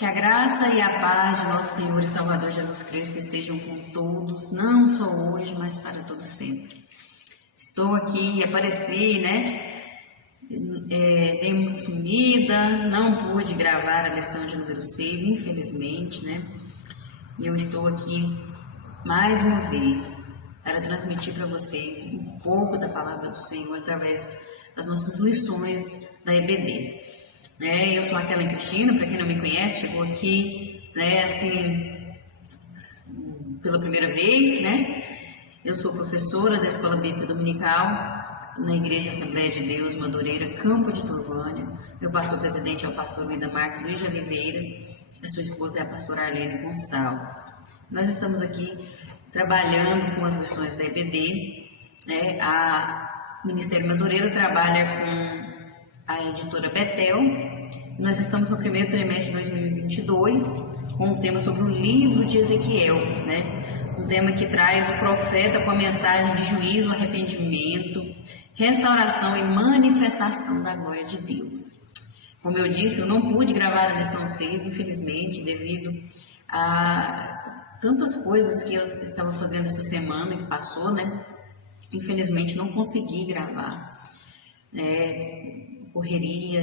Que a graça e a paz de nosso Senhor e Salvador Jesus Cristo estejam com todos, não só hoje, mas para todo sempre. Estou aqui, apareci, dei uma sumida, não pude gravar a lição de número 6, infelizmente, E eu estou aqui mais uma vez para transmitir para vocês um pouco da palavra do Senhor através das nossas lições da EBD. Eu sou a Kellen Cristina, para quem não me conhece, chegou aqui, pela primeira vez, Eu sou professora da Escola Bíblica Dominical na Igreja Assembleia de Deus, Madureira, Campo de Turvânia. Meu pastor-presidente é o pastor Vida Marques Luiz de Oliveira, a sua esposa é a pastora Arlene Gonçalves. Nós estamos aqui trabalhando com as lições da EBD, A Ministério Madureira trabalha com a editora Betel. Nós estamos no primeiro trimestre de 2022 com um tema sobre o livro de Ezequiel, Um tema que traz o profeta com a mensagem de juízo, arrependimento, restauração e manifestação da glória de Deus. Como eu disse, eu não pude gravar a lição 6, infelizmente, devido a tantas coisas que eu estava fazendo essa semana que passou, Infelizmente não consegui gravar, Correria,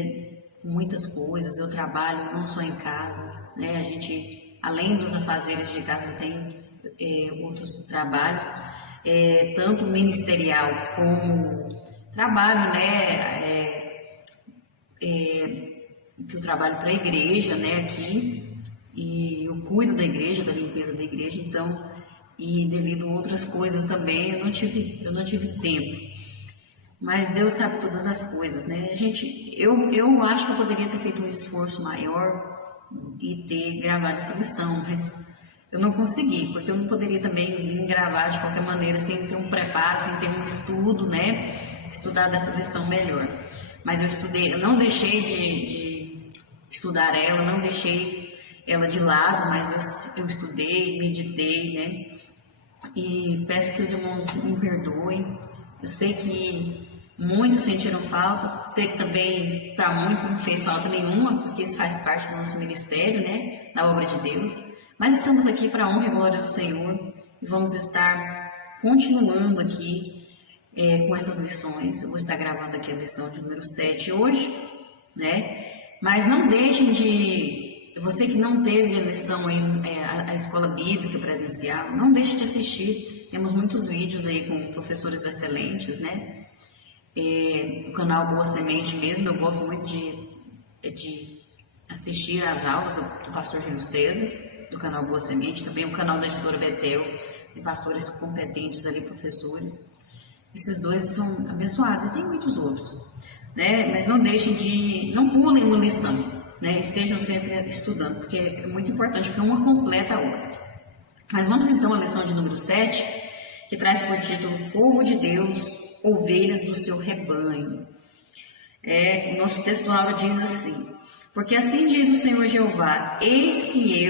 muitas coisas, eu trabalho não só em casa, A gente, além dos afazeres de casa, tem outros trabalhos, tanto ministerial como trabalho, que eu trabalho para a igreja, aqui, e eu cuido da igreja, da limpeza da igreja, então, e devido a outras coisas também, eu não tive tempo. Mas Deus sabe todas as coisas, Eu acho que eu poderia ter feito um esforço maior e ter gravado essa lição, mas eu não consegui, porque eu não poderia também vir gravar de qualquer maneira, sem ter um preparo, sem ter um estudo, Estudar dessa lição melhor. Mas eu não deixei de estudar ela, não deixei ela de lado, mas eu estudei, meditei, E peço que os irmãos me perdoem. Eu sei que muitos sentiram falta, sei que também para muitos não fez falta nenhuma, porque isso faz parte do nosso ministério, Da obra de Deus. Mas estamos aqui para a honra e glória do Senhor e vamos estar continuando aqui com essas lições. Eu vou estar gravando aqui a lição de número 7 hoje, Mas não deixem você que não teve a lição a escola bíblica presencial, não deixe de assistir. Temos muitos vídeos aí com professores excelentes, O canal Boa Semente mesmo, eu gosto muito de assistir às aulas do pastor Júlio César, do canal Boa Semente, também o canal da editora Betel, tem pastores competentes ali, professores. Esses dois são abençoados e tem muitos outros, Mas não deixem não pulem uma lição, Estejam sempre estudando, porque é muito importante, porque uma completa a outra. Mas vamos então à lição de número 7, que traz por título Povo de Deus, ovelhas do seu rebanho. O nosso textual diz assim: porque assim diz o Senhor Jeová, eis que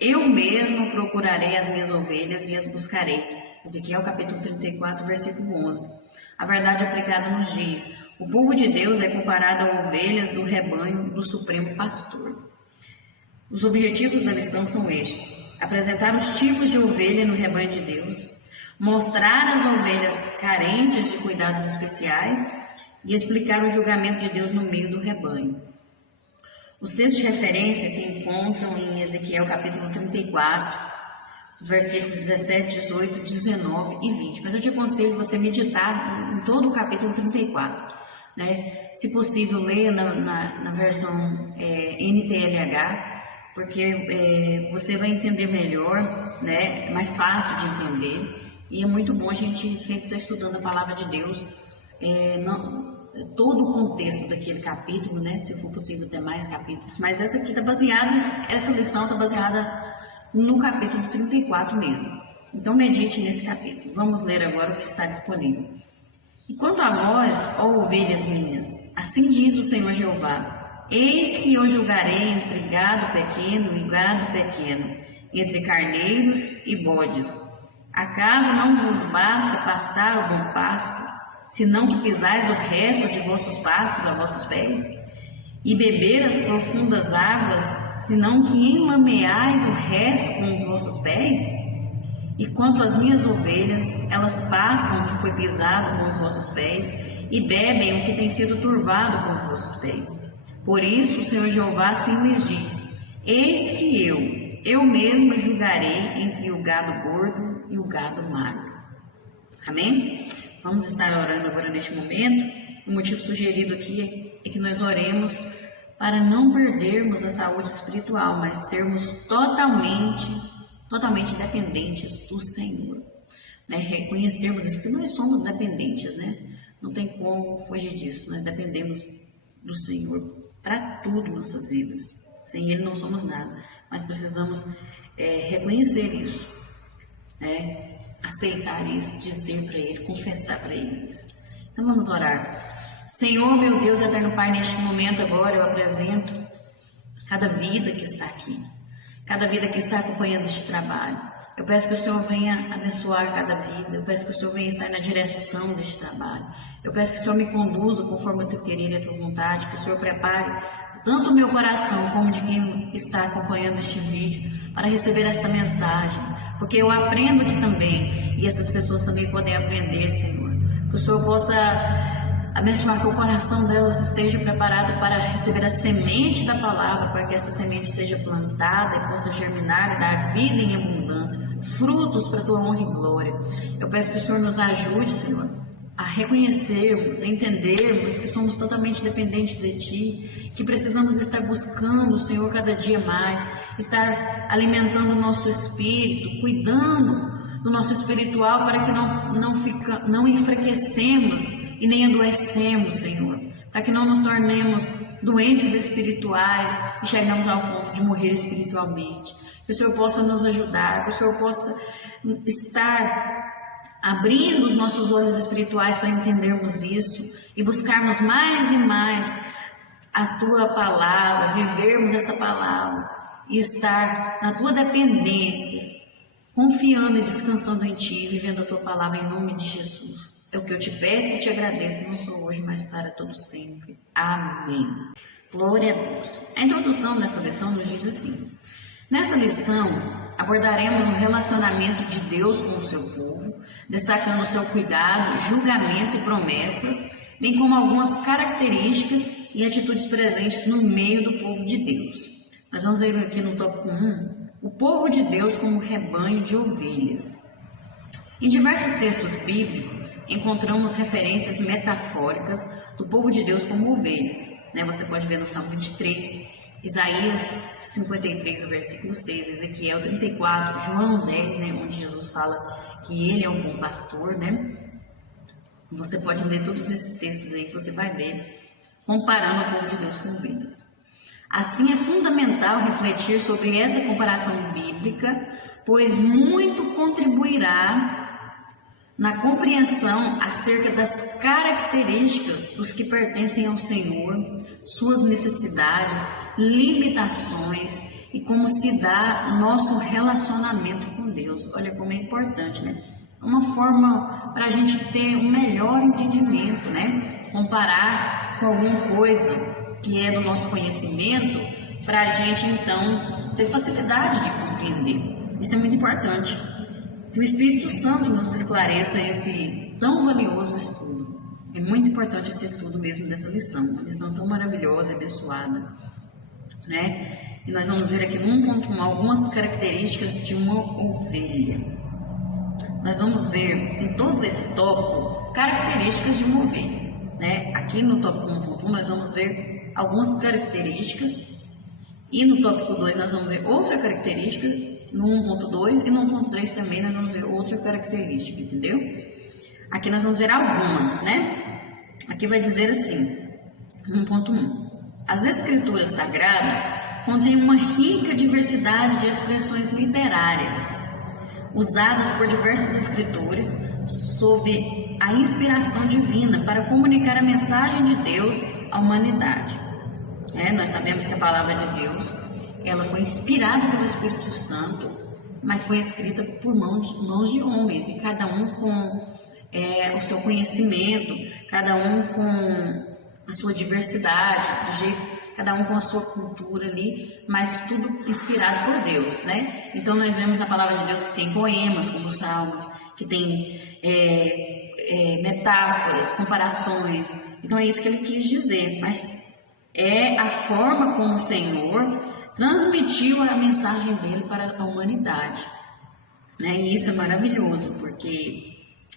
eu mesmo procurarei as minhas ovelhas e as buscarei. Ezequiel capítulo 34, versículo 11. A verdade aplicada nos diz: o povo de Deus é comparado a ovelhas do rebanho do Supremo Pastor. Os objetivos da lição são estes: apresentar os tipos de ovelha no rebanho de Deus, mostrar as ovelhas carentes de cuidados especiais e explicar o julgamento de Deus no meio do rebanho. Os textos de referência se encontram em Ezequiel capítulo 34, os versículos 17, 18, 19 e 20. Mas eu te aconselho você meditar em todo o capítulo 34. Se possível, leia na versão NTLH, porque você vai entender melhor, é mais fácil de entender. E é muito bom a gente sempre estar estudando a palavra de Deus, todo o contexto daquele capítulo, se for possível ter mais capítulos. Mas essa lição está baseada no capítulo 34 mesmo. Então medite nesse capítulo. Vamos ler agora o que está disponível. E quanto a vós, ó ovelhas minhas, assim diz o Senhor Jeová: eis que eu julgarei entre gado pequeno e gado pequeno, entre carneiros e bodes. Acaso não vos basta pastar o bom pasto, senão que pisais o resto de vossos pastos a vossos pés? e beber as profundas águas, senão que enlameais o resto com os vossos pés? E quanto às minhas ovelhas, elas pastam o que foi pisado com os vossos pés, e bebem o que tem sido turvado com os vossos pés. Por isso o Senhor Jeová assim lhes diz: eis que eu mesmo julgarei entre o gado gordo e o gado magro. Amém? Vamos estar orando agora neste momento. O motivo sugerido aqui é que nós oremos para não perdermos a saúde espiritual, mas sermos totalmente dependentes do Senhor. Né? Reconhecermos isso, porque nós somos dependentes, né? Não tem como fugir disso. Nós dependemos do Senhor para tudo em nossas vidas. Sem Ele não somos nada, mas precisamos reconhecer isso, né? Aceitar isso, dizer para Ele, confessar para Ele isso. Então vamos orar. Senhor, meu Deus, eterno Pai, neste momento agora eu apresento cada vida que está aqui, cada vida que está acompanhando este trabalho. Eu peço que o Senhor venha abençoar cada vida, eu peço que o Senhor venha estar na direção deste trabalho. Eu peço que o Senhor me conduza conforme o teu querer e a tua vontade, que o Senhor prepare tanto o meu coração como de quem está acompanhando este vídeo para receber esta mensagem, porque eu aprendo aqui também e essas pessoas também podem aprender, Senhor. Que o Senhor possa abençoar, que o coração delas esteja preparado para receber a semente da palavra, para que essa semente seja plantada e possa germinar e dar vida em abundância, frutos para a tua honra e glória. Eu peço que o Senhor nos ajude, Senhor, a reconhecermos, a entendermos que somos totalmente dependentes de Ti, que precisamos estar buscando o Senhor cada dia mais, estar alimentando o nosso espírito, cuidando do nosso espiritual, para que não enfraquecemos e nem adoecemos, Senhor, para que não nos tornemos doentes espirituais e chegamos ao ponto de morrer espiritualmente. Que o Senhor possa nos ajudar, que o Senhor possa estar abrindo os nossos olhos espirituais para entendermos isso e buscarmos mais e mais a Tua palavra, vivermos essa palavra e estar na Tua dependência, confiando e descansando em Ti, vivendo a Tua palavra em nome de Jesus. É o que eu te peço e te agradeço, não só hoje, mas para todo sempre. Amém. Glória a Deus. A introdução dessa lição nos diz assim: nesta lição abordaremos o relacionamento de Deus com o seu povo, destacando o seu cuidado, julgamento e promessas, bem como algumas características e atitudes presentes no meio do povo de Deus. Nós vamos ver aqui no tópico 1, o povo de Deus como rebanho de ovelhas. Em diversos textos bíblicos, encontramos referências metafóricas do povo de Deus como ovelhas. Você pode ver no Salmo 23, Isaías 53, o versículo 6, Ezequiel 34, João 10, onde Jesus fala que Ele é um bom pastor. Você pode ler todos esses textos aí que você vai ver, comparando o povo de Deus com ovelhas. Assim, é fundamental refletir sobre essa comparação bíblica, pois muito contribuirá na compreensão acerca das características dos que pertencem ao Senhor, suas necessidades, limitações e como se dá nosso relacionamento com Deus. Olha como é importante, Uma forma para a gente ter um melhor entendimento, Comparar com alguma coisa que é do nosso conhecimento, para a gente então ter facilidade de compreender. Isso é muito importante. Que o Espírito Santo nos esclareça esse tão valioso estudo. É muito importante esse estudo mesmo dessa lição, uma lição tão maravilhosa e abençoada, E nós vamos ver aqui no 1.1 algumas características de uma ovelha. Nós vamos ver em todo esse tópico características de uma ovelha, Aqui no tópico 1.1 nós vamos ver algumas características e no tópico 2 nós vamos ver outra característica. No 1.2 e no 1.3 também nós vamos ver outra característica, entendeu? Aqui nós vamos ver algumas, Aqui vai dizer assim, 1.1. As escrituras sagradas contêm uma rica diversidade de expressões literárias, usadas por diversos escritores sob a inspiração divina para comunicar a mensagem de Deus à humanidade. Nós sabemos que a palavra de Deus ela foi inspirada pelo Espírito Santo, mas foi escrita por mãos de homens, e cada um com o seu conhecimento, cada um com a sua diversidade, do jeito cada um com a sua cultura ali, mas tudo inspirado por Deus, né? Então nós vemos na palavra de Deus que tem poemas como os salmos, que tem metáforas, comparações. Então é isso que ele quis dizer, mas é a forma como o Senhor transmitiu a mensagem dele para a humanidade, né? E isso é maravilhoso, porque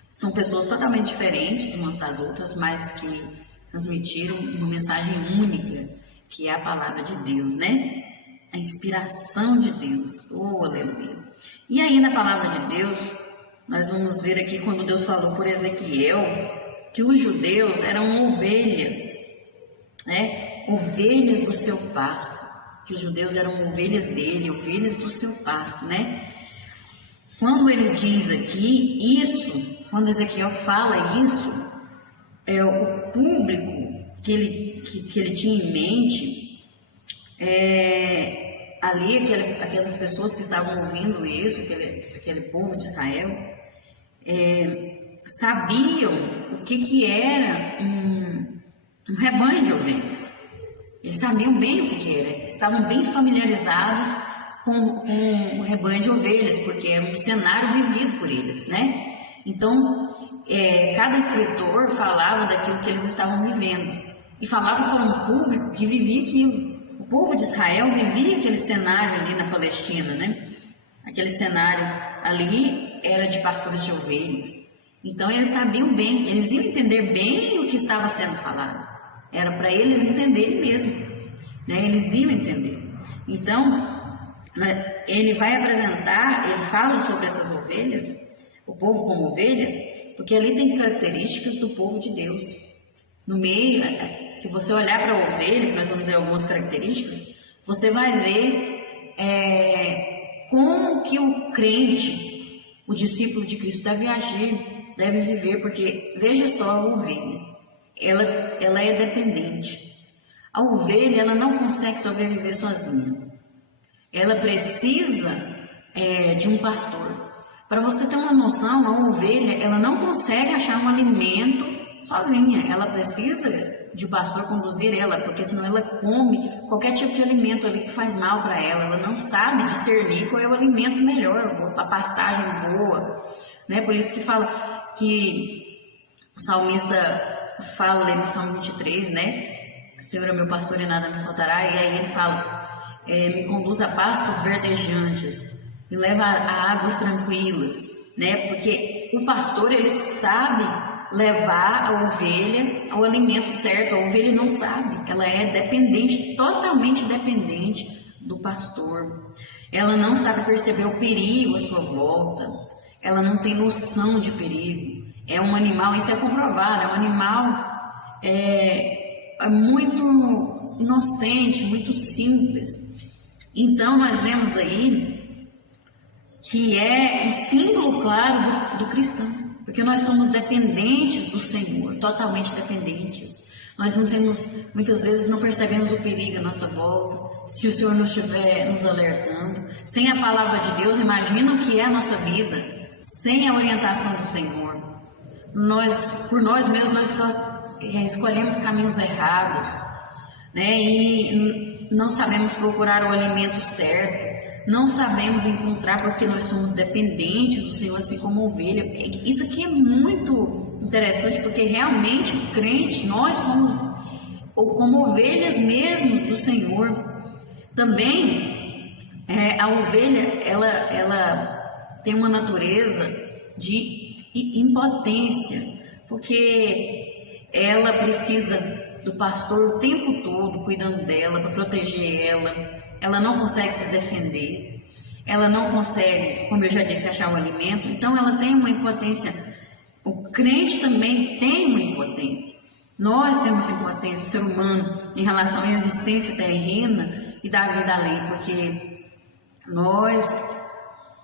são pessoas totalmente diferentes umas das outras, mas que transmitiram uma mensagem única, que é a palavra de Deus, né? A inspiração de Deus. Oh, aleluia! E aí na palavra de Deus, nós vamos ver aqui quando Deus falou por Ezequiel que os judeus eram ovelhas, né? Ovelhas do seu pasto, que os judeus eram ovelhas dele, ovelhas do seu pasto, né? Quando ele diz aqui isso, quando Ezequiel fala isso, o público que ele tinha em mente, ali aquelas pessoas que estavam ouvindo isso, aquele povo de Israel, sabiam o que era um rebanho de ovelhas. Eles sabiam bem o que era, estavam bem familiarizados com o rebanho de ovelhas, porque era um cenário vivido por eles, né? Então, cada escritor falava daquilo que eles estavam vivendo e falava para um público que vivia aquilo. O povo de Israel vivia aquele cenário ali na Palestina, né? Aquele cenário ali era de pastores de ovelhas. Então, eles sabiam bem, eles iam entender bem o que estava sendo falado. Era para eles entenderem mesmo, né? Eles iam entender. Então, ele vai apresentar, ele fala sobre essas ovelhas, o povo como ovelhas, porque ali tem características do povo de Deus. No meio, se você olhar para a ovelha, que nós vamos ver algumas características, você vai ver como que o crente, o discípulo de Cristo deve agir, deve viver, porque veja só a ovelha, ela é dependente. A ovelha, ela não consegue sobreviver sozinha. Ela precisa de um pastor. Para você ter uma noção, a ovelha, ela não consegue achar um alimento sozinha. Ela precisa de um pastor conduzir ela, porque senão ela come qualquer tipo de alimento ali que faz mal para ela. Ela não sabe discernir qual é o alimento melhor, a pastagem boa, né? Por isso que fala que o salmista fala ali no Salmo 23, né? O Senhor é meu pastor e nada me faltará. E aí ele fala, me conduz a pastos verdejantes, me leva a águas tranquilas, né? Porque o pastor, ele sabe levar a ovelha ao alimento certo. A ovelha não sabe, ela é dependente, totalmente dependente do pastor. Ela não sabe perceber o perigo à sua volta, ela não tem noção de perigo. É um animal, isso é comprovado, é um animal muito inocente, muito simples. Então nós vemos aí que é um símbolo claro do cristão, porque nós somos dependentes do Senhor, totalmente dependentes. Nós não temos, muitas vezes não percebemos o perigo à nossa volta, se o Senhor não estiver nos alertando. Sem a palavra de Deus, imagina o que é a nossa vida, sem a orientação do Senhor. Por nós mesmos, nós só escolhemos caminhos errados, né? E não sabemos procurar o alimento certo. Não sabemos encontrar porque nós somos dependentes do Senhor, assim como ovelha. Isso aqui é muito interessante, porque realmente o crente, nós somos como ovelhas mesmo do Senhor. Também a ovelha, ela tem uma natureza de impotência, porque ela precisa do pastor o tempo todo cuidando dela, para proteger ela. Ela não consegue se defender, ela não consegue, como eu já disse, achar o alimento. Então ela tem uma impotência. O crente também tem uma impotência. Nós temos impotência, o ser humano, em relação à existência terrena e da vida além, porque nós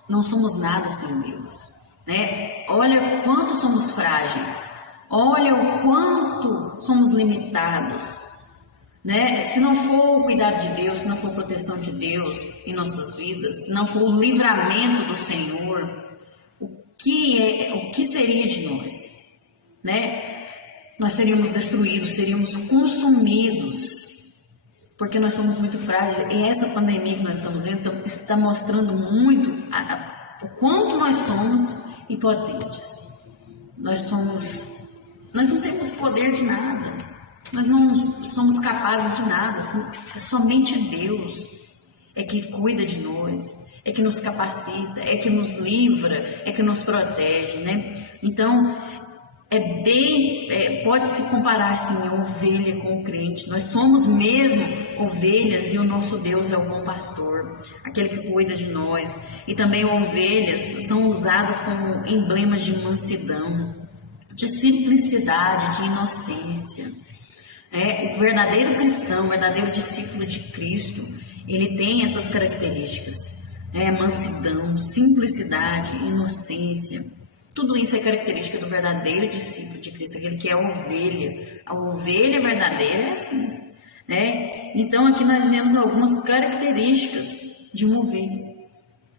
não somos nada sem Deus, né? Olha quanto somos frágeis, olha o quanto somos limitados, né? Se não for o cuidado de Deus, se não for a proteção de Deus em nossas vidas, se não for o livramento do Senhor, o que seria de nós, né? Nós seríamos destruídos, seríamos consumidos, porque nós somos muito frágeis. E essa pandemia que nós estamos vendo está mostrando muito o quanto nós somos impotentes. Nós não temos poder de nada, nós não somos capazes de nada, somente Deus é que cuida de nós, é que nos capacita, é que nos livra, é que nos protege, né? Então, pode se comparar assim a ovelha com o crente. Nós somos mesmo ovelhas e o nosso Deus é o bom pastor, aquele que cuida de nós. E também ovelhas são usadas como emblemas de mansidão, de simplicidade, de inocência. O verdadeiro cristão, o verdadeiro discípulo de Cristo, ele tem essas características, mansidão, simplicidade, inocência. Tudo isso é característica do verdadeiro discípulo de Cristo, aquele que é a ovelha. A ovelha verdadeira é assim, né? Então aqui nós vemos algumas características de uma ovelha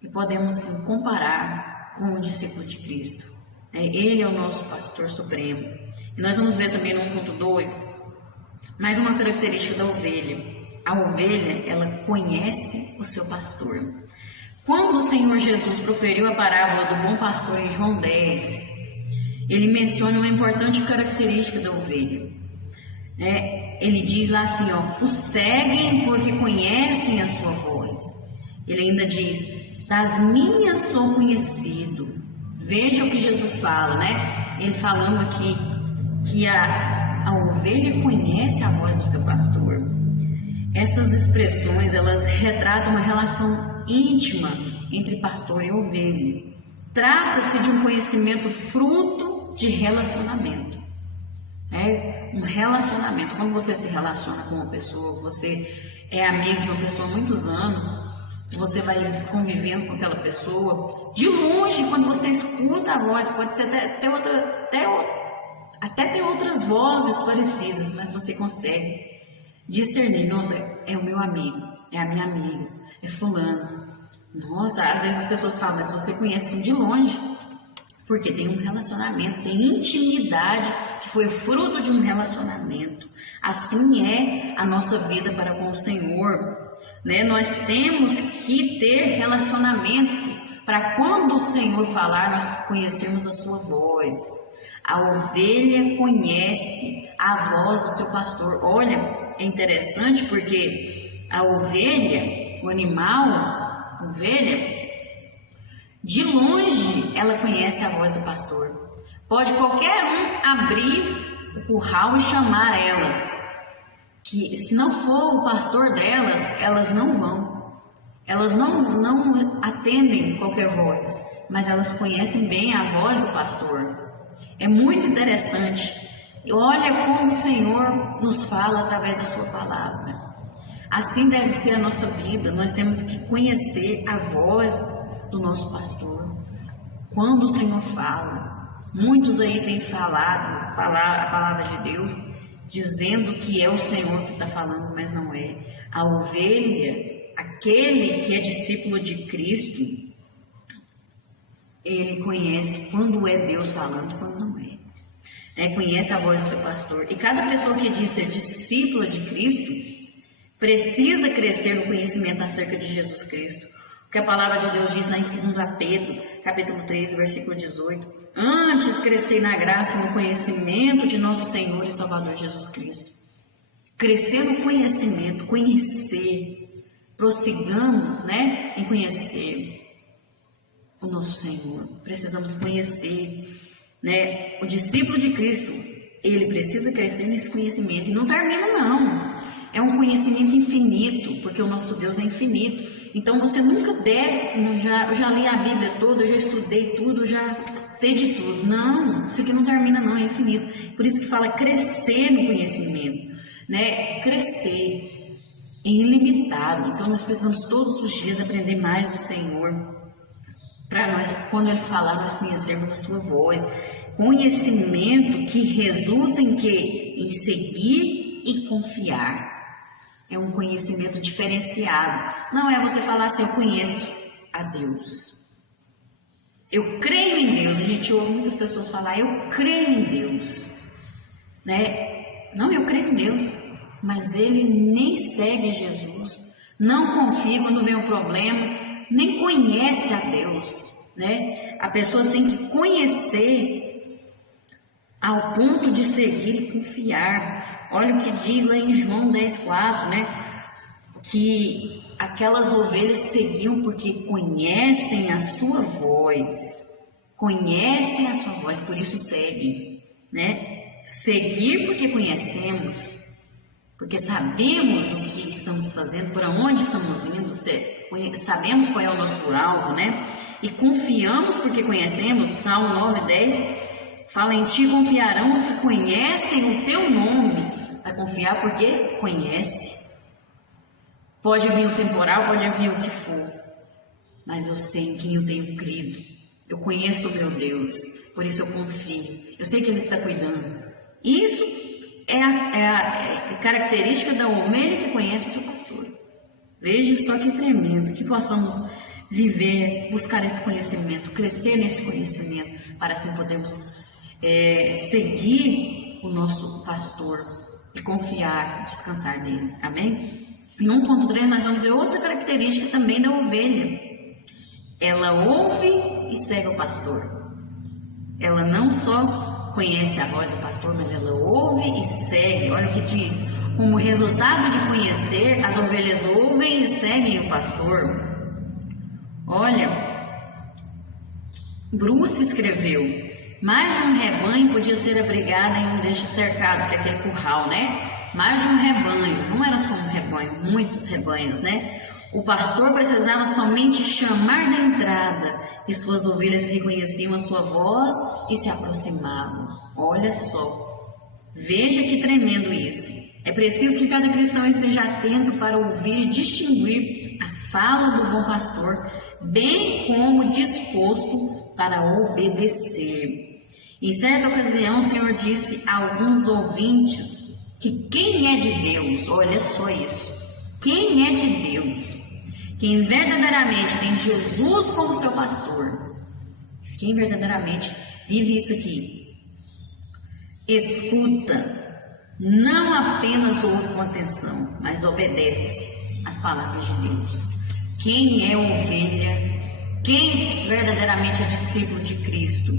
e podemos sim comparar com o discípulo de Cristo. Ele é o nosso pastor supremo. E nós vamos ver também no 1.2 mais uma característica da ovelha. A ovelha, ela conhece o seu pastor. Quando o Senhor Jesus proferiu a parábola do bom pastor em João 10, ele menciona uma importante característica da ovelha. Ele diz lá assim, os seguem porque conhecem a sua voz. Ele ainda diz, das minhas sou conhecido. Veja o que Jesus fala, né? Ele falando aqui que a ovelha conhece a voz do seu pastor. Essas expressões, elas retratam uma relação íntima entre pastor e ovelha. Trata-se de um conhecimento fruto de relacionamento. Um relacionamento. Quando você se relaciona com uma pessoa, você é amigo de uma pessoa há muitos anos, você vai convivendo com aquela pessoa. De longe, quando você escuta a voz, pode ser até ter outras vozes parecidas, mas você consegue discernir, nossa, é o meu amigo, é a minha amiga, é fulano. Nossa, às vezes as pessoas falam, mas você conhece de longe, porque tem um relacionamento, tem intimidade que foi fruto de um relacionamento. Assim é a nossa vida para com o Senhor, né? Nós temos que ter relacionamento para quando o Senhor falar, nós conhecermos a sua voz. A ovelha conhece a voz do seu pastor. Olha, é interessante porque a ovelha, o animal, a ovelha, de longe ela conhece a voz do pastor. Pode qualquer um abrir o curral e chamar elas, que se não for o pastor delas, elas não vão. Elas não atendem qualquer voz, mas elas conhecem bem a voz do pastor. É muito interessante. Olha como o Senhor nos fala através da sua palavra. Assim deve ser a nossa vida. Nós temos que conhecer a voz do nosso pastor. Quando o Senhor fala, muitos aí têm falado a palavra de Deus, dizendo que é o Senhor que está falando, mas não é. A ovelha, aquele que é discípulo de Cristo, ele conhece quando é Deus falando e quando não é. Conhece a voz do seu pastor. E cada pessoa que diz ser discípula de Cristo precisa crescer no conhecimento acerca de Jesus Cristo. O que a palavra de Deus diz lá em 2 Pedro, capítulo 3, versículo 18. Antes crescei na graça e no conhecimento de nosso Senhor e Salvador Jesus Cristo. Crescer no conhecimento, conhecer. Prossigamos, em conhecer o nosso Senhor. Precisamos conhecer, o discípulo de Cristo, ele precisa crescer nesse conhecimento. E não termina, não. É um conhecimento infinito, porque o nosso Deus é infinito. Então você nunca deve, eu já li a Bíblia toda, eu já estudei tudo, já sei de tudo. Não, isso aqui não termina, não, é infinito. Por isso que fala crescer no conhecimento, crescer ilimitado. Então nós precisamos todos os dias aprender mais do Senhor, para nós, quando Ele falar, nós conhecermos a sua voz. Conhecimento que resulta em quê? Em seguir e confiar. É um conhecimento diferenciado. Não é você falar assim, eu conheço a Deus. Eu creio em Deus. A gente ouve muitas pessoas falar, eu creio em Deus. Não, eu creio em Deus. mas ele nem segue Jesus, não confia quando vem um problema, nem conhece a Deus, né? A pessoa tem que conhecer ao ponto de seguir e confiar. Olha o que diz lá em João 10,4, né? Que aquelas ovelhas seguiam porque conhecem a sua voz. Conhecem a sua voz, por isso seguem, né? Seguir porque conhecemos, porque sabemos o que estamos fazendo, por onde estamos indo, sabemos qual é o nosso alvo, né? E confiamos porque conhecemos. Salmo 9:10 fala: em ti confiarão os que conhecem o teu nome. Vai confiar porque conhece. Pode vir o temporal, pode vir o que for, mas eu sei em quem eu tenho crido. Eu conheço o meu Deus, por isso eu confio. Eu sei que Ele está cuidando. Isso é a característica da ovelha que conhece o seu pastor. Veja só que tremendo, que possamos viver, buscar esse conhecimento, crescer nesse conhecimento, para assim podermos seguir o nosso pastor e confiar, descansar nele. Amém? Em 1.3 nós vamos ver outra característica também da ovelha. Ela ouve e segue o pastor. Ela não só conhece a voz do pastor, mas ela ouve e segue. Olha o que diz: como resultado de conhecer, as ovelhas ouvem e seguem o pastor. Olha, Bruce escreveu: mais de um rebanho podia ser abrigado em um destes cercados, que é aquele curral, né? Mais de um rebanho, não era só um rebanho, muitos rebanhos, né? O pastor precisava somente chamar da entrada e suas ovelhas reconheciam a sua voz e se aproximavam. Olha só, veja que tremendo isso. É preciso que cada cristão esteja atento para ouvir e distinguir a fala do bom pastor, bem como disposto para obedecer. Em certa ocasião, o Senhor disse a alguns ouvintes que quem é de Deus, olha só isso, quem é de Deus, quem verdadeiramente tem Jesus como seu pastor, quem verdadeiramente vive isso aqui, escuta, não apenas ouve com atenção, mas obedece às palavras de Deus. Quem é ovelha, quem verdadeiramente é discípulo de Cristo,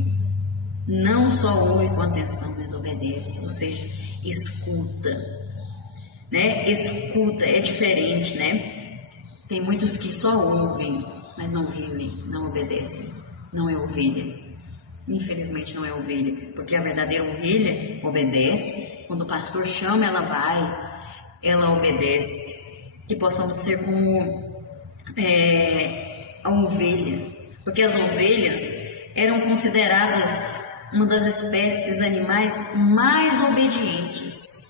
não só ouve com atenção, mas obedece, ou seja, escuta, né? Escuta é diferente, né? Tem muitos que só ouvem, mas não vivem, não obedecem. Não é ovelha. Infelizmente não é ovelha, porque a verdadeira ovelha obedece. Quando o pastor chama, ela vai, ela obedece. Que possamos ser como a ovelha, porque as ovelhas eram consideradas uma das espécies animais mais obedientes.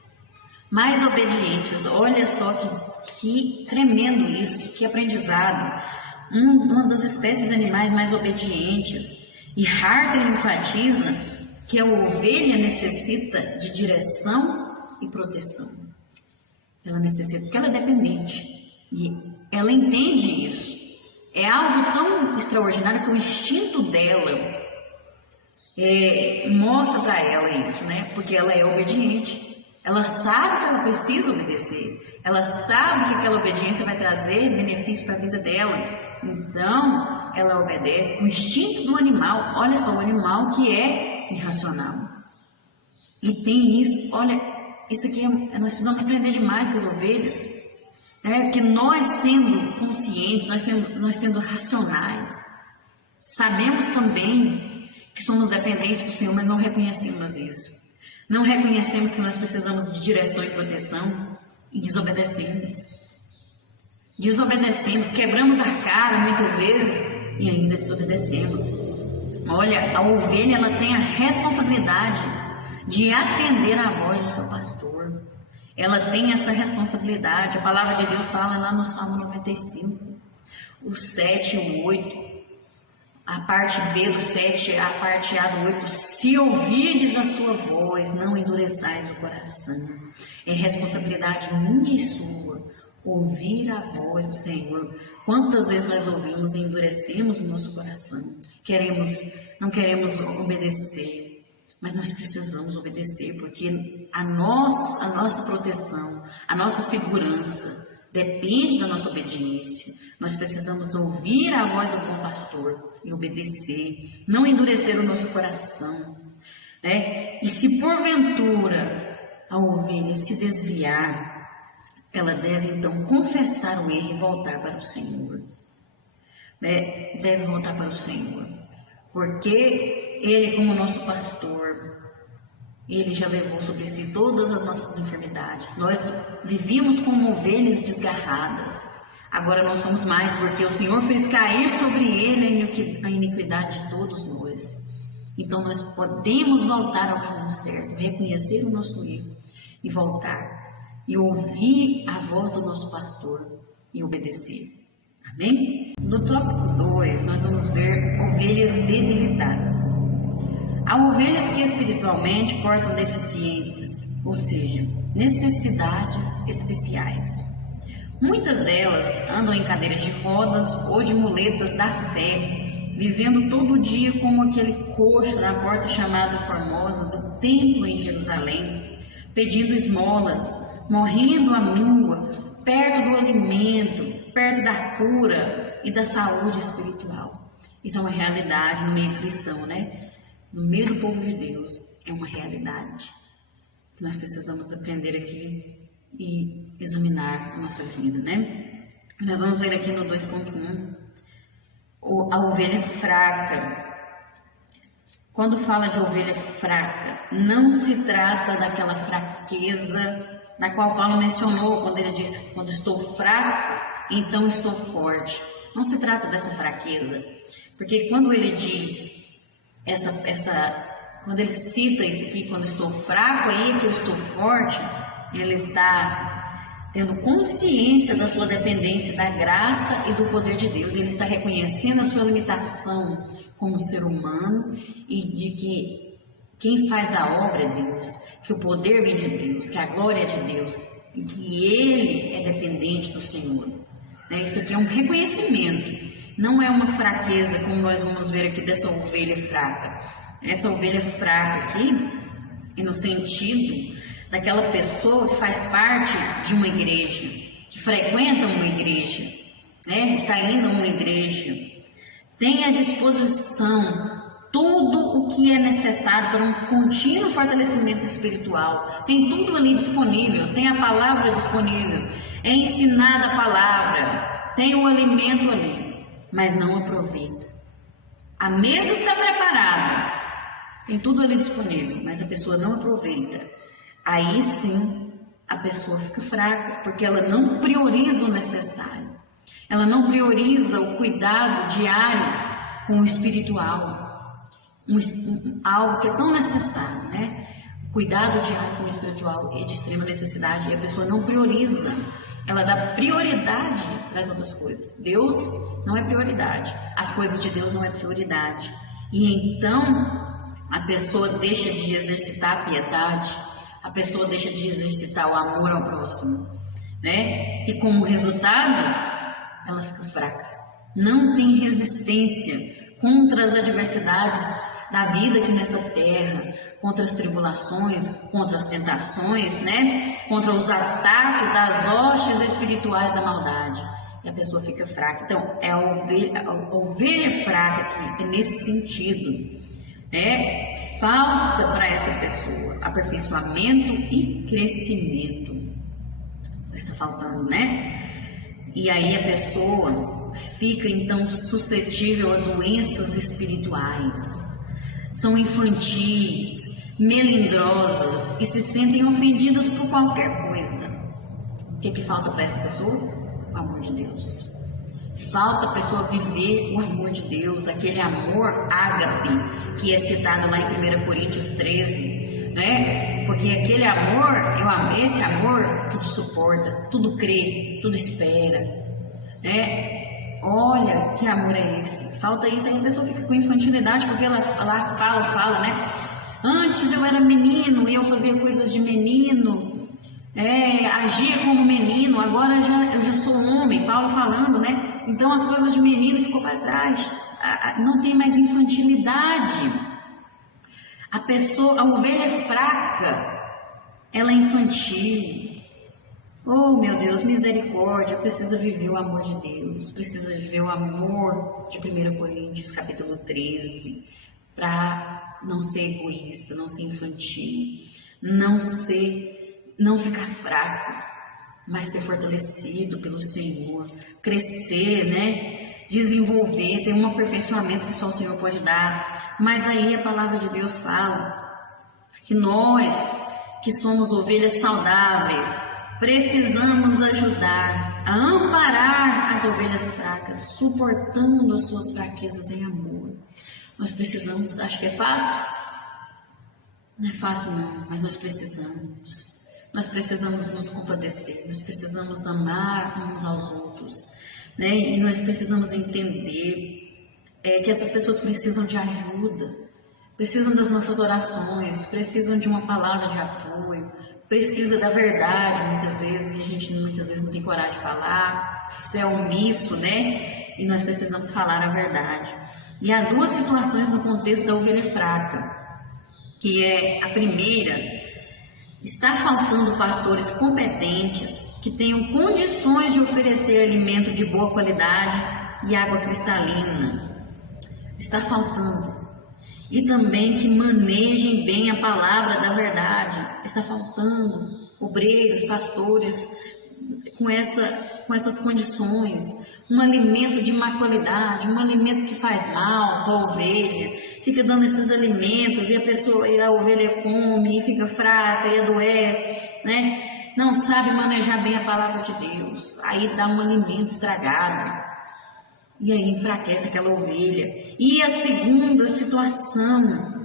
Mais obedientes, olha só que tremendo isso, que aprendizado. Uma das espécies animais mais obedientes. E Hartley enfatiza que a ovelha necessita de direção e proteção. Ela necessita, porque ela é dependente. E ela entende isso. É algo tão extraordinário que o instinto dela mostra para ela isso, né? Porque ela é obediente. Ela sabe que ela precisa obedecer. Ela sabe que aquela obediência vai trazer benefício para a vida dela. Então, ela obedece. O instinto do animal, olha só, o animal que é irracional. E tem isso, olha, isso aqui nós precisamos aprender demais com as ovelhas. Porque nós sendo conscientes, nós sendo racionais, sabemos também que somos dependentes do Senhor, mas não reconhecemos isso. Não reconhecemos que nós precisamos de direção e proteção e desobedecemos. Desobedecemos, quebramos a cara muitas vezes e ainda desobedecemos. Olha, a ovelha ela tem a responsabilidade de atender à voz do seu pastor. Ela tem essa responsabilidade. A palavra de Deus fala lá no Salmo 95, o 7 e o 8. A parte B do 7, a parte A do 8. Se ouvides a sua voz, não endureçais o coração. É responsabilidade minha e sua, ouvir a voz do Senhor. Quantas vezes nós ouvimos e endurecemos o nosso coração? Não queremos obedecer. mas nós precisamos obedecer, porque a nossa proteção, a nossa segurança depende da nossa obediência. Nós precisamos ouvir a voz do bom pastor e obedecer, não endurecer o nosso coração, né? E se porventura a ovelha se desviar, ela deve então confessar o erro e voltar para o Senhor. Deve voltar para o Senhor, porque Ele, como nosso pastor, Ele já levou sobre si todas as nossas enfermidades. Nós vivíamos como ovelhas desgarradas, agora não somos mais, porque o Senhor fez cair sobre Ele a iniquidade de todos nós. Então nós podemos voltar ao caminho certo, reconhecer o nosso erro e voltar, e ouvir a voz do nosso pastor e obedecer. Amém? No tópico 2, nós vamos ver ovelhas debilitadas. Há ovelhas que espiritualmente portam deficiências, ou seja, necessidades especiais. Muitas delas andam em cadeiras de rodas ou de muletas da fé, vivendo todo dia como aquele coxo na porta chamada Formosa do templo em Jerusalém, pedindo esmolas, morrendo à míngua, perto do alimento, perto da cura e da saúde espiritual. Isso é uma realidade no meio cristão, né? No meio do povo de Deus, é uma realidade que nós precisamos aprender aqui e examinar a nossa vida, né? Nós vamos ver aqui no 2.1 a ovelha fraca. Quando fala de ovelha fraca, não se trata daquela fraqueza da qual Paulo mencionou quando ele disse: quando estou fraco, então estou forte. Não se trata dessa fraqueza, porque quando ele diz quando ele cita isso aqui, quando estou fraco, aí que eu estou forte, ele está tendo consciência da sua dependência da graça e do poder de Deus. Ele está reconhecendo a sua limitação como ser humano e de que quem faz a obra é Deus, que o poder vem de Deus, que a glória é de Deus e que ele é dependente do Senhor. Isso aqui é um reconhecimento. Não é uma fraqueza, como nós vamos ver aqui dessa ovelha fraca. Essa ovelha fraca aqui é no sentido daquela pessoa que faz parte de uma igreja, que frequenta uma igreja, né? Está indo a uma igreja, tem à disposição tudo o que é necessário para um contínuo fortalecimento espiritual. Tem tudo ali disponível, tem a palavra disponível, é ensinada a palavra, tem o alimento ali, mas não aproveita. A mesa está preparada, tem tudo ali disponível, mas a pessoa não aproveita. Aí sim a pessoa fica fraca, porque ela não prioriza o necessário, ela não prioriza o cuidado diário com o espiritual, algo que é tão necessário, né? Cuidado diário com o espiritual é de extrema necessidade e a pessoa não prioriza. Ela dá prioridade para as outras coisas. Deus não é prioridade. As coisas de Deus não é prioridade. E então a pessoa deixa de exercitar a piedade, a pessoa deixa de exercitar o amor ao próximo, né? E como resultado, ela fica fraca. Não tem resistência contra as adversidades da vida aqui nessa terra, contra as tribulações, contra as tentações, né? Contra os ataques das hostes espirituais da maldade. E a pessoa fica fraca. Então, é a ovelha fraca aqui, é nesse sentido. Falta para essa pessoa aperfeiçoamento e crescimento. Está faltando, né? E aí a pessoa fica então suscetível a doenças espirituais. São infantis, melindrosas e se sentem ofendidas por qualquer coisa. O que falta para essa pessoa? O amor de Deus. Falta a pessoa viver o amor de Deus, aquele amor ágape, que é citado lá em 1 Coríntios 13, né? Porque aquele amor, esse amor, tudo suporta, tudo crê, tudo espera, né? Olha que amor é esse. Falta isso, aí a pessoa fica com infantilidade, porque Paulo fala, né? Antes eu era menino e eu fazia coisas de menino, agia como menino, agora eu já sou homem. Paulo falando, né? Então as coisas de menino ficou para trás, não tem mais infantilidade. A ovelha é fraca, ela é infantil. Oh, meu Deus, misericórdia, precisa viver o amor de Deus, precisa viver o amor de 1 Coríntios, capítulo 13, para não ser egoísta, não ser infantil, não ficar fraco, mas ser fortalecido pelo Senhor, crescer, né? Desenvolver, ter um aperfeiçoamento que só o Senhor pode dar. Mas aí a palavra de Deus fala que nós, que somos ovelhas saudáveis, precisamos ajudar a amparar as ovelhas fracas, suportando as suas fraquezas em amor. Nós precisamos, acho que é fácil? Não é fácil não, mas nós precisamos. Nós precisamos nos compadecer, nós precisamos amar uns aos outros, né? E nós precisamos entender que essas pessoas precisam de ajuda, precisam das nossas orações, precisam de uma palavra de apoio, precisa da verdade muitas vezes, e a gente muitas vezes não tem coragem de falar, você é omisso, né? E nós precisamos falar a verdade. E há duas situações no contexto da ovelha fraca, que é a primeira: está faltando pastores competentes que tenham condições de oferecer alimento de boa qualidade e água cristalina. Está faltando. E também que manejem bem a palavra da verdade. Está faltando obreiros, pastores com essas condições. Um alimento de má qualidade, um alimento que faz mal para a ovelha. Fica dando esses alimentos e a ovelha come e fica fraca e adoece, né? Não sabe manejar bem a palavra de Deus. Aí dá um alimento estragado. E aí enfraquece aquela ovelha. E a segunda situação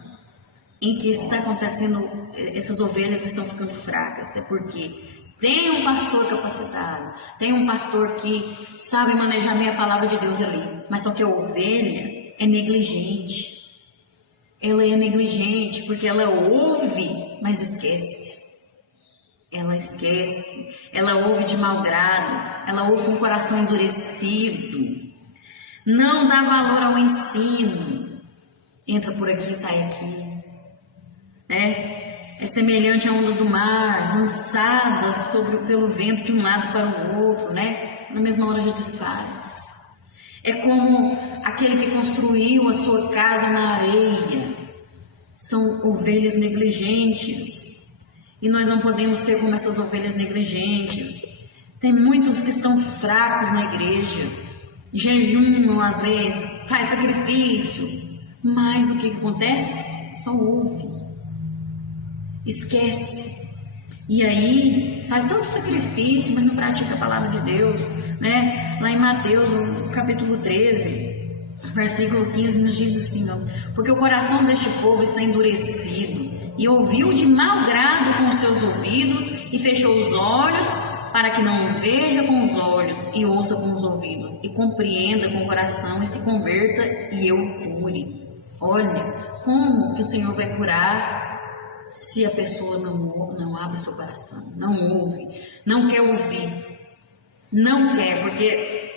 em que está acontecendo, essas ovelhas estão ficando fracas, é porque tem um pastor capacitado, tem um pastor que sabe manejar bem a palavra de Deus ali, mas só que a ovelha é negligente. Ela é negligente porque ela ouve, mas esquece. Ela esquece, ela ouve de mau grado, ela ouve com o coração endurecido. Não dá valor ao ensino, entra por aqui, sai aqui, né? É semelhante à onda do mar, lançada pelo vento de um lado para o outro, né? Na mesma hora já desfaz. É como aquele que construiu a sua casa na areia. São ovelhas negligentes, e nós não podemos ser como essas ovelhas negligentes. Tem muitos que estão fracos na igreja, jejumam às vezes, faz sacrifício, mas o que acontece? Só ouve, esquece, e aí faz tanto sacrifício, mas não pratica a palavra de Deus, né? Lá em Mateus, no capítulo 13, versículo 15, nos diz assim, ó: porque o coração deste povo está endurecido, e ouviu de mau grado com os seus ouvidos, e fechou os olhos, para que não veja com os olhos, e ouça com os ouvidos, e compreenda com o coração, e se converta, e eu o cure. Olha, como que o Senhor vai curar se a pessoa não abre seu coração, não ouve, não quer ouvir, não quer, porque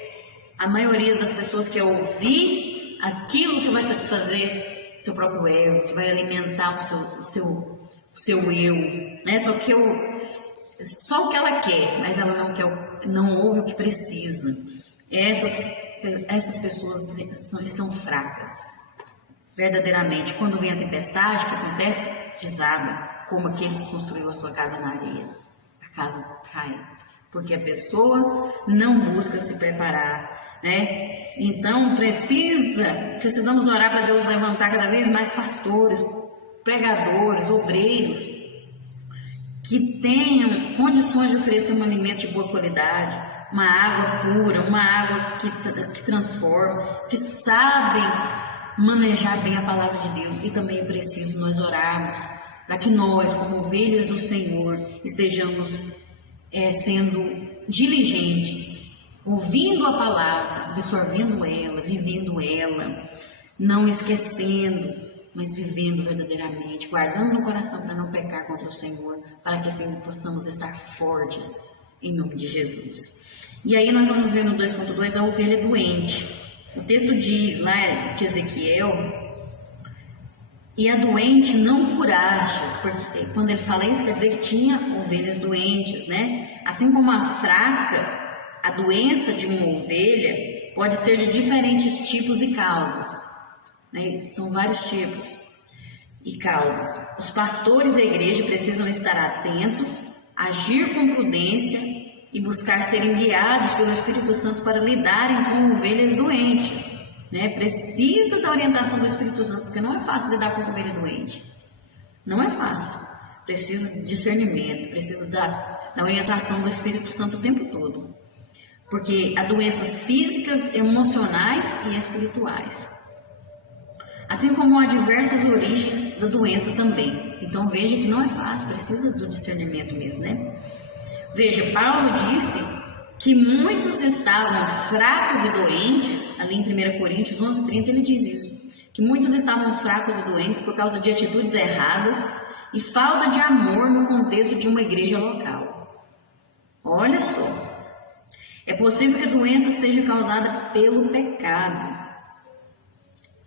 a maioria das pessoas quer ouvir aquilo que vai satisfazer seu próprio ego, que vai alimentar o seu eu, né? Só o que ela quer, mas ela não ouve o que precisa. Essas pessoas estão fracas, verdadeiramente. Quando vem a tempestade, o que acontece? Desaba, como aquele que construiu a sua casa na areia. A casa cai, porque a pessoa não busca se preparar, né? Então precisamos orar para Deus levantar cada vez mais pastores, pregadores, obreiros, que tenham condições de oferecer um alimento de boa qualidade, uma água pura, uma água que transforma, que sabem manejar bem a palavra de Deus. E também é preciso nós orarmos para que nós, como ovelhas do Senhor, estejamos sendo diligentes, ouvindo a palavra, absorvendo ela, vivendo ela, não esquecendo, mas vivendo verdadeiramente, guardando no coração para não pecar contra o Senhor, para que assim possamos estar fortes em nome de Jesus. E aí nós vamos ver no 2.2 a ovelha doente. O texto diz lá de Ezequiel e a doente não curastes, porque quando ele fala isso, quer dizer que tinha ovelhas doentes, né? Assim como a fraca, a doença de uma ovelha pode ser de diferentes tipos e causas, né? São vários tipos e causas. Os pastores da igreja precisam estar atentos, agir com prudência e buscar serem guiados pelo Espírito Santo para lidarem com ovelhas doentes, né? Precisa da orientação do Espírito Santo, porque não é fácil lidar com uma ovelha doente. Não é fácil. Precisa de discernimento, precisa da orientação do Espírito Santo o tempo todo. Porque há doenças físicas, emocionais e espirituais. Assim como há diversas origens da doença também. Então veja que não é fácil, precisa do discernimento mesmo, né? Veja, Paulo disse que muitos estavam fracos e doentes, ali em 1 Coríntios 11:30 ele diz isso, que muitos estavam fracos e doentes por causa de atitudes erradas e falta de amor no contexto de uma igreja local. Olha só, é possível que a doença seja causada pelo pecado.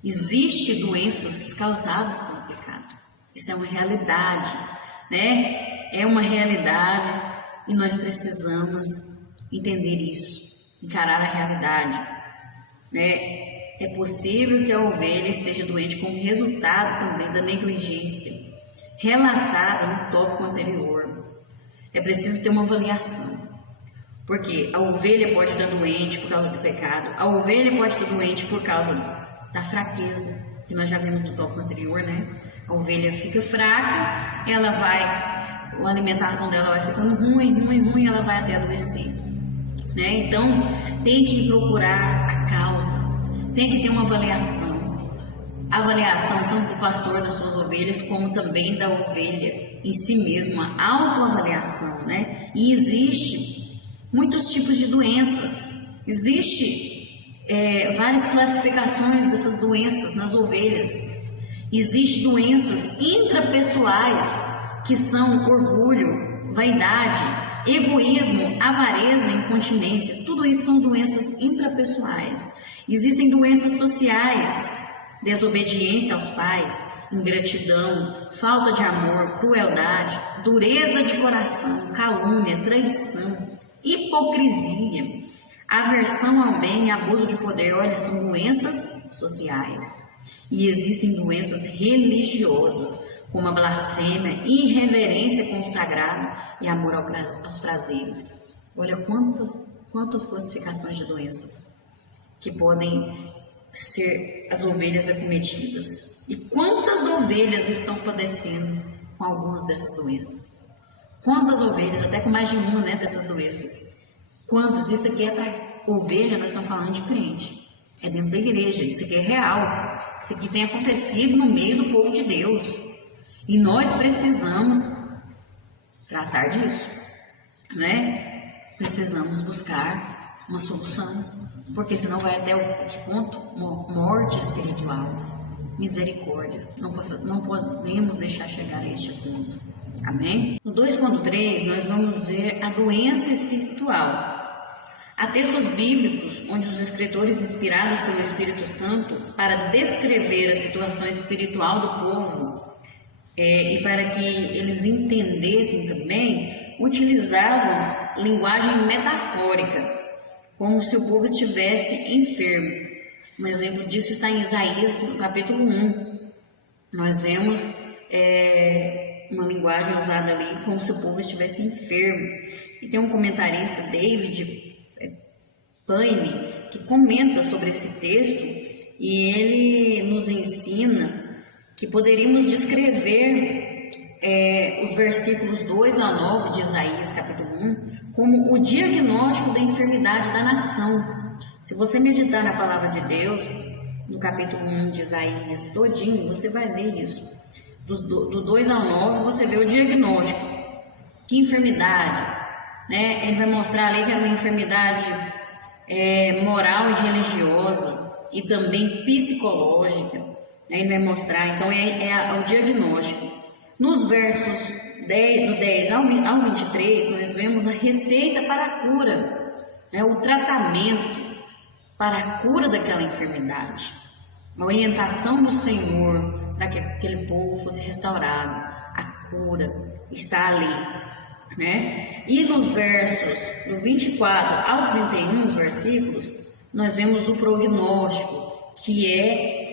Existem doenças causadas pelo pecado, isso é uma realidade, né? É uma realidade e nós precisamos entender isso, encarar a realidade, né? É possível que a ovelha esteja doente como resultado também da negligência relatada no tópico anterior. É preciso ter uma avaliação, porque a ovelha pode estar doente por causa do pecado, a ovelha pode estar doente por causa da fraqueza, que nós já vimos no tópico anterior, né? A ovelha fica fraca, ela vai, a alimentação dela vai ficando ruim, ela vai até adoecer, né? Então, tem que procurar a causa, tem que ter uma avaliação tanto do pastor das suas ovelhas, como também da ovelha em si mesma, uma autoavaliação, né? E existe muitos tipos de doenças, existe várias classificações dessas doenças nas ovelhas. Existem doenças intrapessoais, que são orgulho, vaidade, egoísmo, avareza, incontinência. Tudo isso são doenças intrapessoais. Existem doenças sociais, desobediência aos pais, ingratidão, falta de amor, crueldade, dureza de coração, calúnia, traição, hipocrisia, aversão ao bem e abuso de poder. Olha, são doenças sociais. E existem doenças religiosas, como a blasfêmia, irreverência com o sagrado e amor aos prazeres. Olha quantas classificações de doenças que podem ser as ovelhas acometidas. E quantas ovelhas estão padecendo com algumas dessas doenças? Quantas ovelhas, até com mais de uma, né, dessas doenças? Quantas? Isso aqui é para ovelha, nós estamos falando de crente. É dentro da igreja, isso aqui é real. Isso aqui tem acontecido no meio do povo de Deus. E nós precisamos tratar disso, né? Precisamos buscar uma solução, porque senão vai até o que ponto? Morte espiritual, misericórdia. Não podemos deixar chegar a este ponto. Amém? No 2.3 nós vamos ver a doença espiritual. Há textos bíblicos onde os escritores inspirados pelo Espírito Santo para descrever a situação espiritual do povo e para que eles entendessem também, utilizavam linguagem metafórica, como se o povo estivesse enfermo. Um exemplo disso está em Isaías, no capítulo 1. Nós vemos uma linguagem usada ali como se o povo estivesse enfermo. E tem um comentarista, David Payne, que comenta sobre esse texto e ele nos ensina que poderíamos descrever os versículos 2 a 9 de Isaías capítulo 1 como o diagnóstico da enfermidade da nação. Se você meditar na palavra de Deus, no capítulo 1 de Isaías todinho, você vai ver isso. Do 2 ao 9 você vê o diagnóstico. Que enfermidade, né? Ele vai mostrar ali que era uma enfermidade moral e religiosa e também psicológica, né? Ele vai mostrar, então é o diagnóstico. Nos versos do 10 ao 23 nós vemos a receita para a cura, né? O tratamento para a cura daquela enfermidade, a orientação do Senhor para que aquele povo fosse restaurado. A cura está ali, né? E nos versos do 24 ao 31, os versículos, nós vemos o prognóstico, que é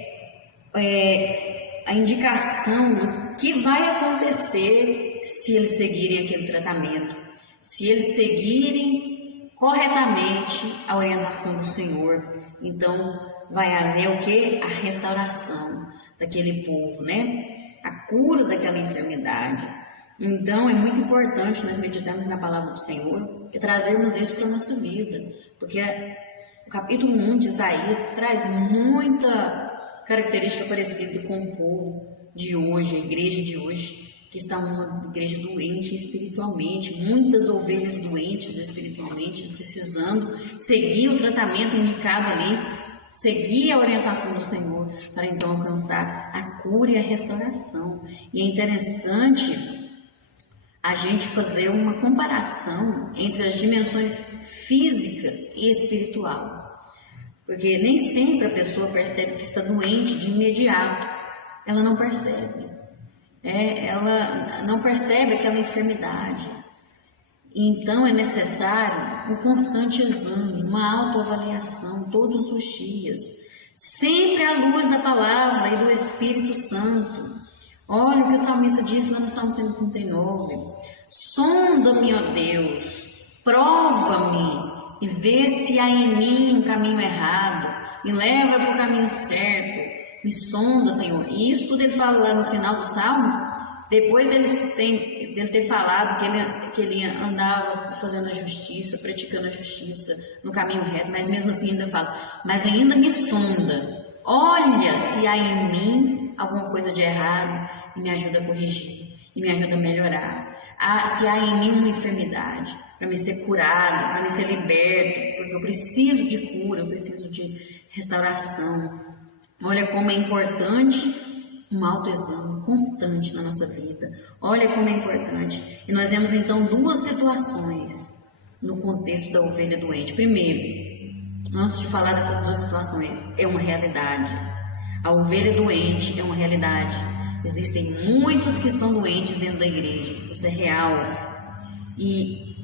a indicação do que vai acontecer se eles seguirem aquele tratamento, se eles seguirem corretamente a orientação do Senhor. Então vai haver o que? A restauração daquele povo, né? A cura daquela enfermidade. Então é muito importante nós meditarmos na palavra do Senhor e trazermos isso para a nossa vida, porque o capítulo 1 de Isaías traz muita característica parecida com o povo de hoje, a igreja de hoje, que está uma igreja doente espiritualmente, muitas ovelhas doentes espiritualmente, precisando seguir o tratamento indicado ali, seguir a orientação do Senhor, para então alcançar a cura e a restauração. E é interessante a gente fazer uma comparação entre as dimensões física e espiritual, porque nem sempre a pessoa percebe que está doente de imediato, ela não percebe, ela não percebe aquela enfermidade. Então é necessário um constante exame, uma autoavaliação todos os dias, sempre à luz da palavra e do Espírito Santo. Olha o que o salmista disse lá no Salmo 139: sonda-me, ó Deus, prova-me e vê se há em mim um caminho errado, me leva para o caminho certo, me sonda, Senhor. E isso tudo ele fala lá no final do Salmo, depois dele ter falado que ele andava fazendo a justiça, praticando a justiça no caminho reto, mas mesmo assim ainda fala, mas ainda me sonda, olha se há em mim alguma coisa de errado e me ajuda a corrigir, e me ajuda a melhorar. Se há em mim uma enfermidade, para me ser curado, para me ser liberto, porque eu preciso de cura, eu preciso de restauração. Olha como é importante um autoexame constante na nossa vida. Olha como é importante. E nós vemos então duas situações no contexto da ovelha doente. Primeiro, antes de falar dessas duas situações, é uma realidade. A ovelha doente é uma realidade. Existem muitos que estão doentes dentro da igreja. Isso é real. E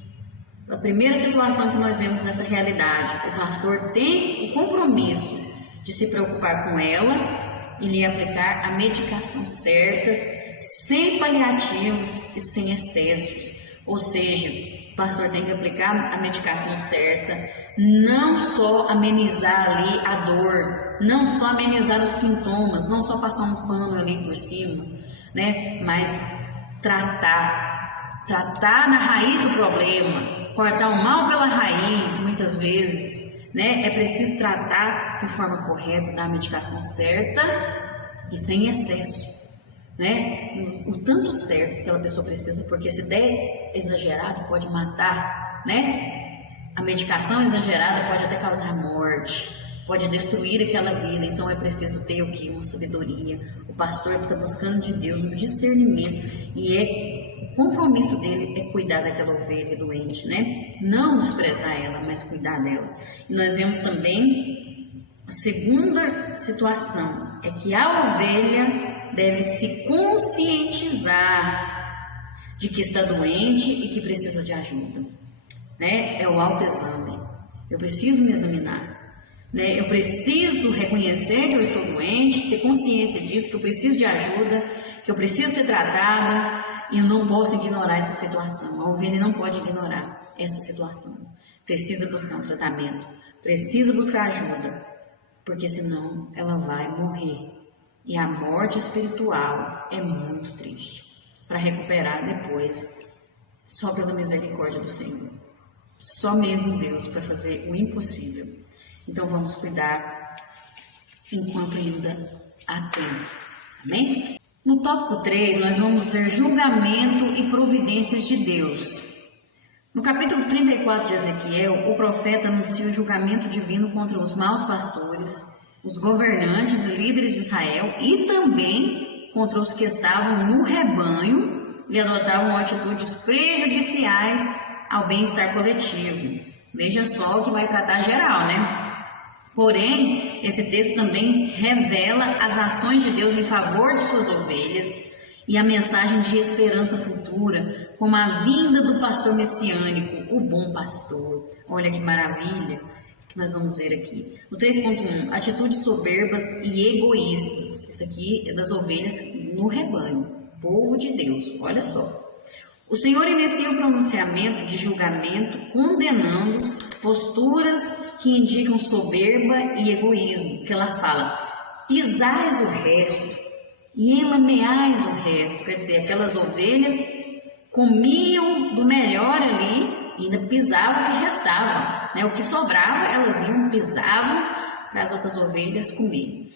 a primeira situação que nós vemos nessa realidade, o pastor tem o compromisso de se preocupar com ela e lhe aplicar a medicação certa, sem paliativos e sem excessos. Ou seja, o pastor tem que aplicar a medicação certa, não só amenizar ali a dor, não só amenizar os sintomas, não só passar um pano ali por cima, né? Mas tratar na raiz do problema, cortar o mal pela raiz, muitas vezes, né? É preciso tratar de forma correta, dar a medicação certa e sem excesso, né? O tanto certo que aquela pessoa precisa, porque se der exagerado pode matar, né? A medicação exagerada pode até causar morte, pode destruir aquela vida. Então é preciso ter o que? Uma sabedoria. O pastor está buscando de Deus um discernimento, e o compromisso dele é cuidar daquela ovelha doente, né? Não desprezar ela, mas cuidar dela. E nós vemos também a segunda situação, é que a ovelha deve se conscientizar de que está doente e que precisa de ajuda, né? É o autoexame. Eu preciso me examinar, né? Eu preciso reconhecer que eu estou doente, ter consciência disso, que eu preciso de ajuda, que eu preciso ser tratado, e eu não posso ignorar essa situação. A ovelha não pode ignorar essa situação. Precisa buscar um tratamento, precisa buscar ajuda, porque senão ela vai morrer. E a morte espiritual é muito triste. Para recuperar depois, só pela misericórdia do Senhor. Só mesmo Deus para fazer o impossível. Então vamos cuidar enquanto ainda há tempo. Amém? No tópico 3, nós vamos ver julgamento e providências de Deus. No capítulo 34 de Ezequiel, o profeta anuncia o julgamento divino contra os maus pastores, os governantes e líderes de Israel, e também contra os que estavam no rebanho e adotavam atitudes prejudiciais ao bem-estar coletivo. Veja só que vai tratar geral, né? Porém, esse texto também revela as ações de Deus em favor de suas ovelhas e a mensagem de esperança futura, como a vinda do pastor messiânico, o bom pastor. Olha que maravilha que nós vamos ver aqui. O 3.1, atitudes soberbas e egoístas. Isso aqui é das ovelhas no rebanho, povo de Deus. Olha só. O Senhor inicia o pronunciamento de julgamento, condenando posturas que indicam soberba e egoísmo, que ela fala, pisais o resto e enlameais o resto, quer dizer, aquelas ovelhas comiam do melhor ali e ainda pisavam o que restava, né? O que sobrava, elas iam, pisavam para as outras ovelhas comerem.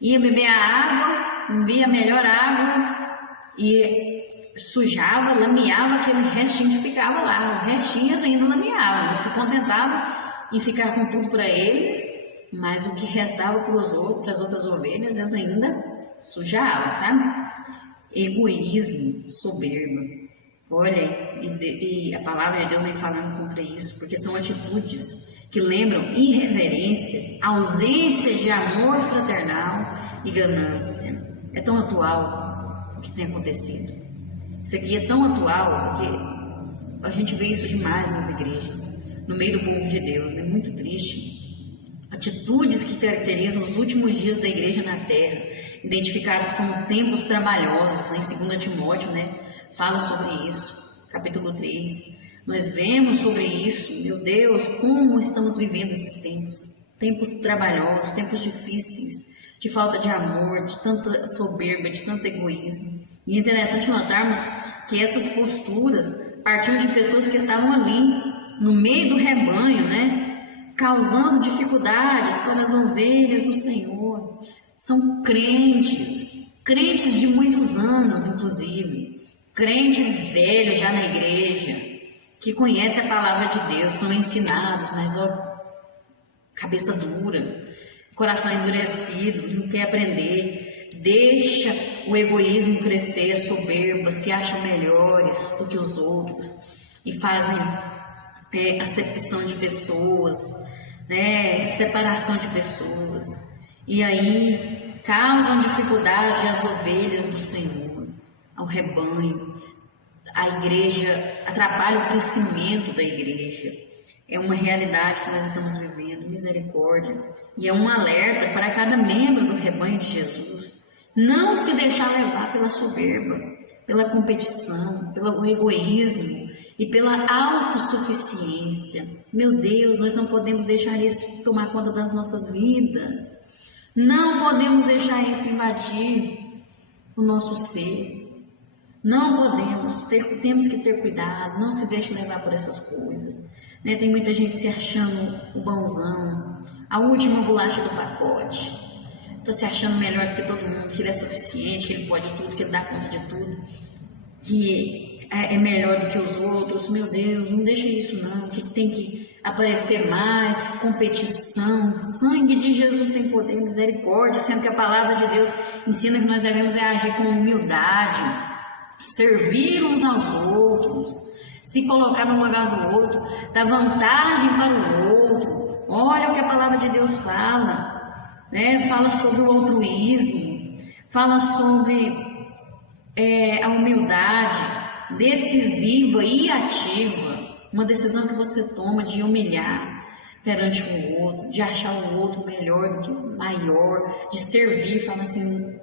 Ia beber a água, via a melhor água e sujava, lameava aquele restinho que ficava lá, o restinho elas ainda lameavam, não se contentavam em ficar com tudo para eles, mas o que restava para as outras ovelhas, elas ainda sujavam, sabe? Egoísmo, soberba. Olha, e a palavra de Deus vem falando contra isso, porque são atitudes que lembram irreverência, ausência de amor fraternal e ganância. É tão atual o que tem acontecido. Isso aqui é tão atual porque a gente vê isso demais nas igrejas, no meio do povo de Deus, é muito triste. Atitudes que caracterizam os últimos dias da igreja na terra, identificados como tempos trabalhosos, em 2 Timóteo, né, fala sobre isso, capítulo 3. Nós vemos sobre isso, meu Deus, como estamos vivendo esses tempos, tempos trabalhosos, tempos difíceis, de falta de amor, de tanta soberba, de tanto egoísmo. E é interessante notarmos que essas posturas partiam de pessoas que estavam ali, no meio do rebanho, né? Causando dificuldades para as ovelhas do Senhor. São crentes de muitos anos, inclusive, crentes velhos já na igreja, que conhecem a palavra de Deus, são ensinados, mas ó, cabeça dura, coração endurecido, não quer aprender. Deixa o egoísmo crescer, a soberba, se acham melhores do que os outros e fazem acepção de pessoas, né, separação de pessoas, e aí causam dificuldade às ovelhas do Senhor, ao rebanho. A igreja atrapalha o crescimento da igreja. É uma realidade que nós estamos vivendo, misericórdia, e é um alerta para cada membro do rebanho de Jesus. Não se deixar levar pela soberba, pela competição, pelo egoísmo e pela autossuficiência. Meu Deus, nós não podemos deixar isso tomar conta das nossas vidas. Não podemos deixar isso invadir o nosso ser. Não podemos, temos que ter cuidado, não se deixe levar por essas coisas. Né? Tem muita gente se achando o bonzão, a última bolacha do pacote. Está se achando melhor do que todo mundo, que ele é suficiente, que ele pode tudo, que ele dá conta de tudo, que é melhor do que os outros. Meu Deus, não deixa isso não, que tem que aparecer mais, que competição. Sangue de Jesus tem poder, misericórdia, sendo que a palavra de Deus ensina que nós devemos agir com humildade, servir uns aos outros, se colocar no lugar do outro, dar vantagem para o outro. Olha o que a palavra de Deus fala. Né? Fala sobre o altruísmo, fala sobre a humildade decisiva e ativa, uma decisão que você toma de humilhar perante o outro, de achar o outro melhor do que o maior, de servir, fala assim,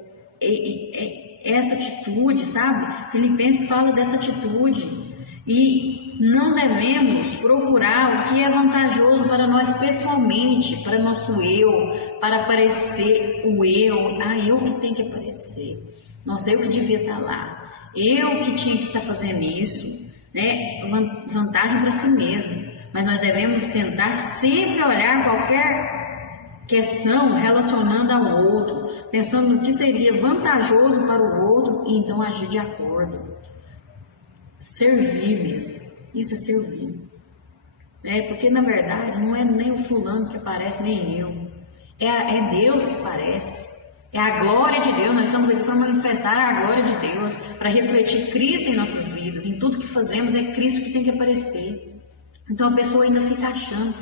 essa atitude, sabe? Filipenses fala dessa atitude. E não devemos procurar o que é vantajoso para nós pessoalmente, para nosso eu, para aparecer o eu. Eu que tenho que aparecer. Nossa, eu que devia estar lá. Eu que tinha que estar fazendo isso, né? Vantagem para si mesmo. Mas nós devemos tentar sempre olhar qualquer questão relacionando ao outro, pensando no que seria vantajoso para o outro e então agir de acordo. Servir mesmo, isso é servir, porque na verdade não é nem o fulano que aparece, nem eu, é Deus que aparece, é a glória de Deus. Nós estamos aqui para manifestar a glória de Deus, para refletir Cristo em nossas vidas, em tudo que fazemos é Cristo que tem que aparecer. Então a pessoa ainda fica achando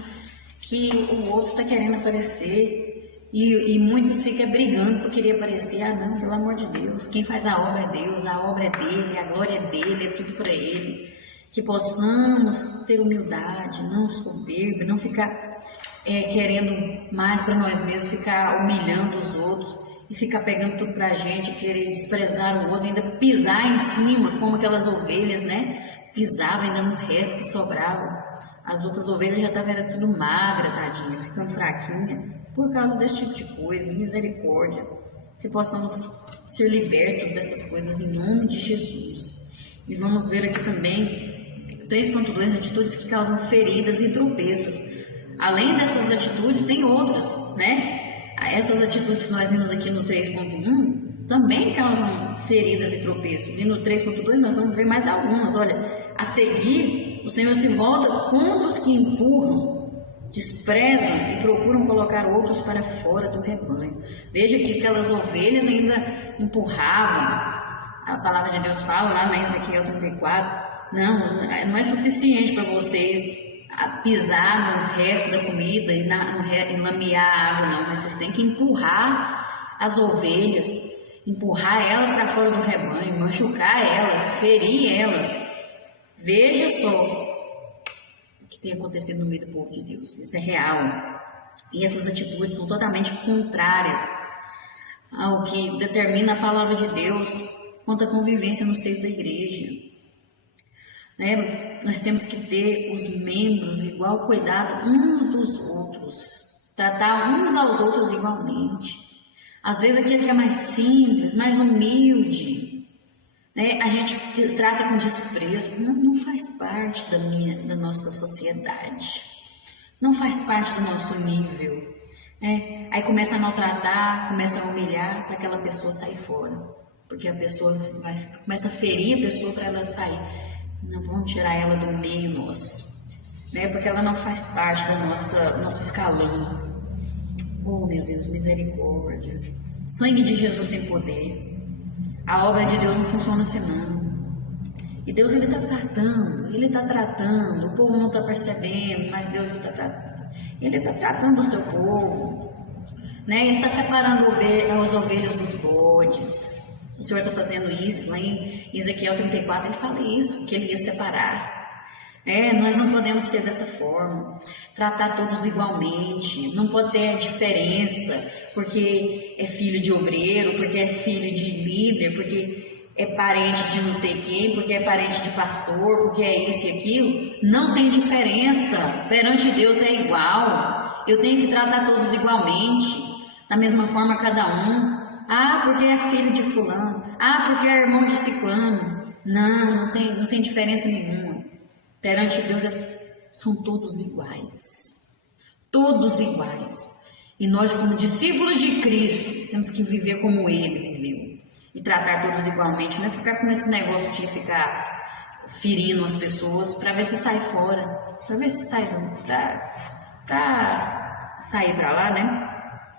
que o outro está querendo aparecer. E muitos ficam brigando por querer aparecer. Ah, não, pelo amor de Deus, quem faz a obra é Deus, a obra é dele, a glória é dele, é tudo para ele. Que possamos ter humildade, não soberba, não ficar querendo mais para nós mesmos, ficar humilhando os outros e ficar pegando tudo para a gente, querer desprezar o outro, ainda pisar em cima, como aquelas ovelhas, né? Pisava ainda no resto que sobrava. As outras ovelhas já estavam tudo magra, tadinha, ficando fraquinha, por causa desse tipo de coisa. Misericórdia, que possamos ser libertos dessas coisas em nome de Jesus. E vamos ver aqui também 3.2, atitudes que causam feridas e tropeços. Além dessas atitudes, tem outras, né? Essas atitudes que nós vimos aqui no 3.1 também causam feridas e tropeços. E no 3.2 nós vamos ver mais algumas. Olha, a seguir, o Senhor se volta contra os que empurram, desprezam e procuram colocar outros para fora do rebanho. Veja que aquelas ovelhas ainda empurravam. A palavra de Deus fala lá na Ezequiel 34, não é suficiente para vocês pisar no resto da comida e lamear a água, não, mas vocês têm que empurrar as ovelhas, empurrar elas para fora do rebanho, machucar elas, ferir elas. Veja só o que tem acontecido no meio do povo de Deus, isso é real. E essas atitudes são totalmente contrárias ao que determina a palavra de Deus quanto à convivência no seio da igreja. Nós temos que ter os membros igual cuidado uns dos outros, tratar uns aos outros igualmente. Às vezes aquele que é mais simples, mais humilde, a gente trata com desprezo, não faz parte da nossa sociedade, não faz parte do nosso nível. Aí começa a maltratar, começa a humilhar para aquela pessoa sair fora, porque a pessoa começa a ferir a pessoa para ela sair. Não vamos tirar ela do meio nosso, porque ela não faz parte do nosso escalão. Oh, meu Deus, misericórdia. Sangue de Jesus tem poder. A obra de Deus não funciona assim, não. E Deus, Ele está tratando. O povo não está percebendo, mas Deus está tratando. Ele está tratando o seu povo. Ele está separando as ovelhas dos bodes. O Senhor está fazendo isso lá em Ezequiel 34, ele fala isso, que ele ia separar. Nós não podemos ser dessa forma, tratar todos igualmente, não pode ter diferença, porque é filho de obreiro, porque é filho de líder, porque é parente de não sei quem, porque é parente de pastor, porque é isso e aquilo. Não tem diferença, perante Deus é igual, eu tenho que tratar todos igualmente, da mesma forma cada um. Ah, porque é filho de fulano. Ah, porque é irmão de ciclano. Não tem diferença nenhuma. Perante Deus são todos iguais. Todos iguais. E nós, como discípulos de Cristo, temos que viver como Ele viveu. E tratar todos igualmente. Não é ficar com esse negócio de ficar ferindo as pessoas para ver se sai fora. Para ver se sai para sair para lá, né?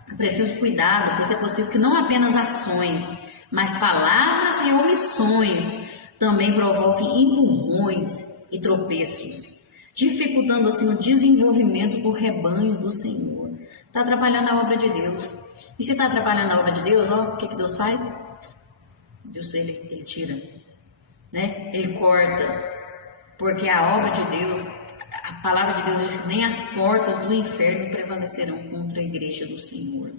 É preciso cuidado, pois é possível que não apenas ações, mas palavras e omissões também provoquem empurrões e tropeços, dificultando assim o desenvolvimento do rebanho do Senhor. Está atrapalhando a obra de Deus. E se está atrapalhando a obra de Deus, o que Deus faz? Deus, ele tira, Ele corta, porque a obra de Deus, a palavra de Deus diz que nem as portas do inferno prevalecerão contra a igreja do Senhor.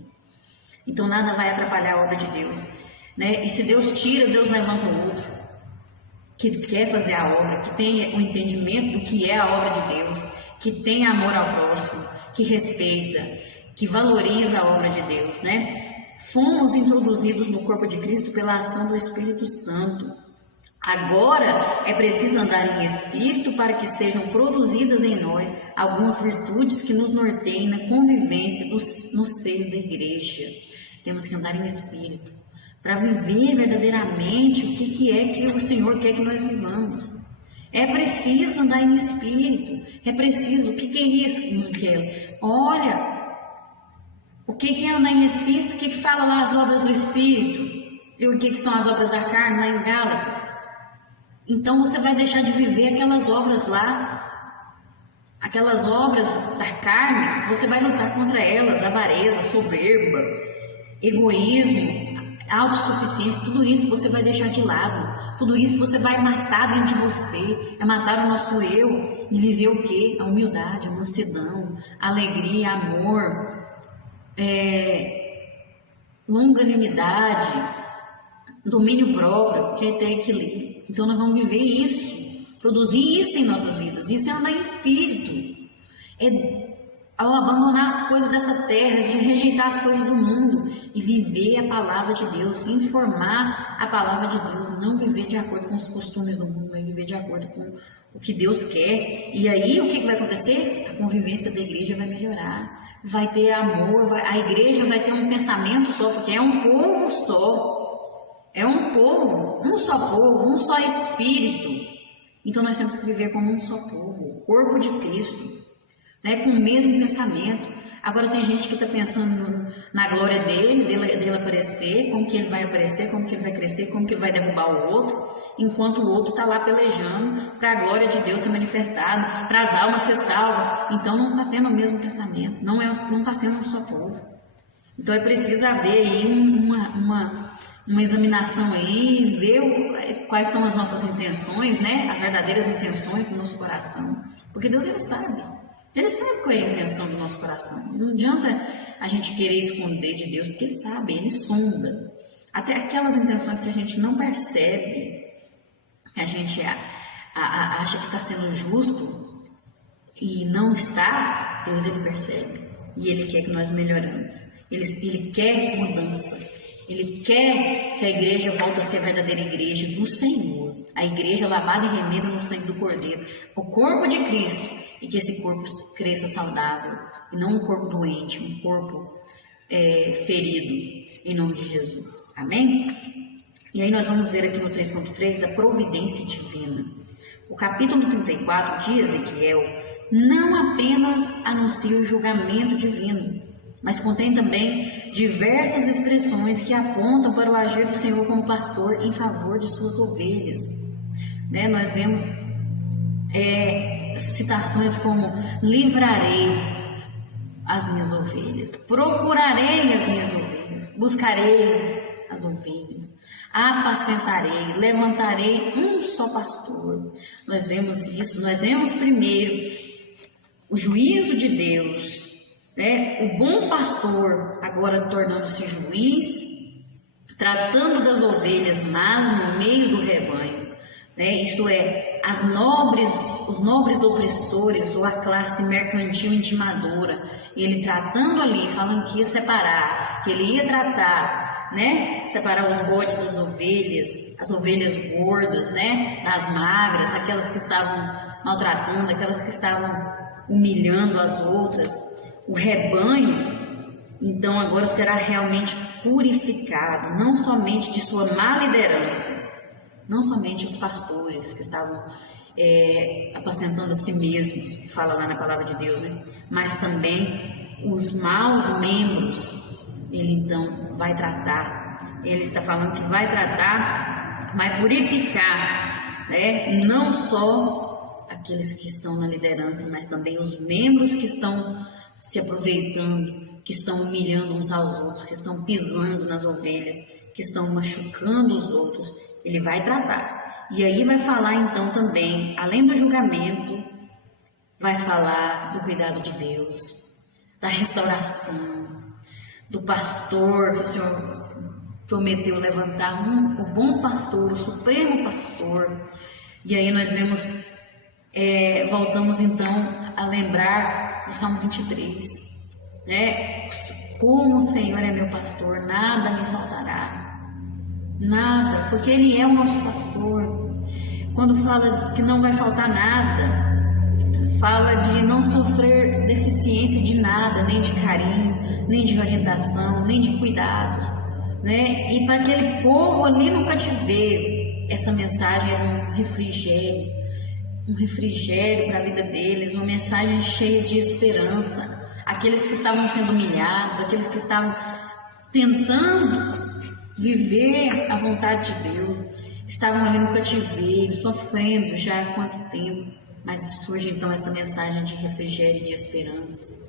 Então nada vai atrapalhar a obra de Deus, E se Deus tira, Deus levanta o outro, que quer fazer a obra, que tem o entendimento do que é a obra de Deus, que tem amor ao próximo, que respeita, que valoriza a obra de Deus, Fomos introduzidos no corpo de Cristo pela ação do Espírito Santo. Agora é preciso andar em espírito para que sejam produzidas em nós algumas virtudes que nos norteiem na convivência no seio da igreja. Temos que andar em espírito para viver verdadeiramente o que é que o Senhor quer que nós vivamos. É preciso andar em espírito. É preciso. O que é isso, Miquel? Olha, o que é andar em espírito? O que fala lá as obras do Espírito? E o que são as obras da carne lá em Gálatas? Então você vai deixar de viver aquelas obras lá. Aquelas obras da carne, você vai lutar contra elas, avareza, soberba, egoísmo, autossuficiência, tudo isso você vai deixar de lado. Tudo isso você vai matar dentro de você, é matar o nosso eu e viver o quê? A humildade, a mansidão, a alegria, amor, longanimidade, domínio próprio, que é ter equilíbrio. Então nós vamos viver isso. Produzir isso em nossas vidas, isso é andar em espírito, ao abandonar as coisas dessa terra, de rejeitar as coisas do mundo e viver a palavra de Deus, se informar a palavra de Deus, não viver de acordo com os costumes do mundo, mas viver de acordo com o que Deus quer. E aí o que vai acontecer? A convivência da igreja vai melhorar, vai ter amor, a igreja vai ter um pensamento só, porque é um povo só, é um povo, um só espírito. Então nós temos que viver como um só povo, o corpo de Cristo, né, com o mesmo pensamento. Agora tem gente que está pensando na glória dele aparecer, como que ele vai aparecer, como que ele vai crescer, como que ele vai derrubar o outro, enquanto o outro está lá pelejando para a glória de Deus ser manifestada, para as almas ser salvas. Então não está tendo o mesmo pensamento, não está sendo um só povo. Então é preciso haver aí uma examinação aí, ver quais são as nossas intenções, né? As verdadeiras intenções do nosso coração. Porque Deus, Ele sabe qual é a intenção do nosso coração. Não adianta a gente querer esconder de Deus, porque Ele sabe, Ele sonda. Até aquelas intenções que a gente não percebe, que a gente acha que está sendo justo e não está, Deus, Ele percebe. E Ele quer que nós melhoramos. Ele quer mudança. Ele quer que a igreja volte a ser a verdadeira igreja do Senhor. A igreja lavada e remida no sangue do Cordeiro. O corpo de Cristo. E que esse corpo cresça saudável. E não um corpo doente, um corpo ferido. Em nome de Jesus. Amém? E aí nós vamos ver aqui no 3.3 a providência divina. O capítulo 34 de Ezequiel não apenas anuncia o julgamento divino, mas contém também diversas expressões que apontam para o agir do Senhor como pastor em favor de suas ovelhas. Né? Nós vemos citações como: livrarei as minhas ovelhas, procurarei as minhas ovelhas, buscarei as ovelhas, apacentarei, levantarei um só pastor. Nós vemos isso, nós vemos primeiro o juízo de Deus, o bom pastor agora tornando-se juiz, tratando das ovelhas, mas no meio do rebanho, isto é, os nobres opressores ou a classe mercantil intimadora, ele tratando ali, falando que ia separar, que ele ia tratar, separar os bodes das ovelhas, as ovelhas gordas, das magras, aquelas que estavam maltratando, aquelas que estavam humilhando as outras. O rebanho, então, agora será realmente purificado, não somente de sua má liderança, não somente os pastores que estavam apacentando a si mesmos, que fala lá na palavra de Deus, mas também os maus membros, ele então vai tratar. Ele está falando que vai tratar, vai purificar, não só aqueles que estão na liderança, mas também os membros que estão se aproveitando, que estão humilhando uns aos outros, que estão pisando nas ovelhas, que estão machucando os outros. Ele vai tratar. E aí vai falar então também, além do julgamento, vai falar do cuidado de Deus, da restauração, do pastor que o Senhor prometeu levantar, o bom pastor, o supremo pastor. E aí nós vemos, voltamos então a lembrar do Salmo 23, como o Senhor é meu pastor, nada me faltará. Nada, porque Ele é o nosso pastor. Quando fala que não vai faltar nada, fala de não sofrer deficiência de nada, nem de carinho, nem de orientação, nem de cuidados, E para aquele povo ali no cativeiro, essa mensagem era um refrigério para a vida deles, uma mensagem cheia de esperança. Aqueles que estavam sendo humilhados, aqueles que estavam tentando viver a vontade de Deus, estavam ali no cativeiro, sofrendo já há quanto tempo. mas surge então essa mensagem de refrigério e de esperança.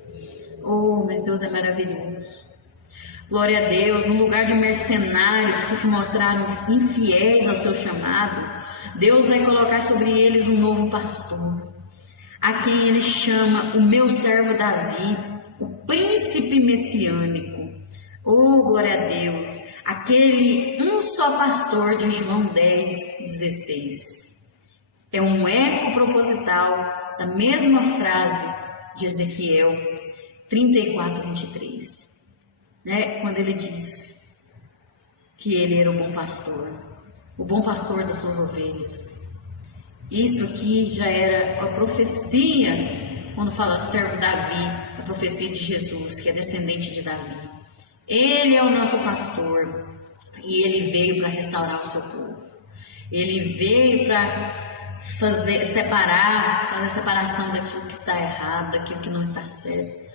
Oh, mas Deus é maravilhoso. Glória a Deus, no lugar de mercenários que se mostraram infiéis ao seu chamado, Deus vai colocar sobre eles um novo pastor, a quem ele chama o meu servo Davi, o príncipe messiânico. Oh, glória a Deus, aquele um só pastor de João 10:16. É um eco proposital da mesma frase de Ezequiel 34:23. Quando ele diz que ele era o bom pastor das suas ovelhas. Isso aqui já era a profecia, quando fala do servo Davi, a profecia de Jesus, que é descendente de Davi. Ele é o nosso pastor e ele veio para restaurar o seu povo. Ele veio para fazer separação daquilo que está errado, daquilo que não está certo.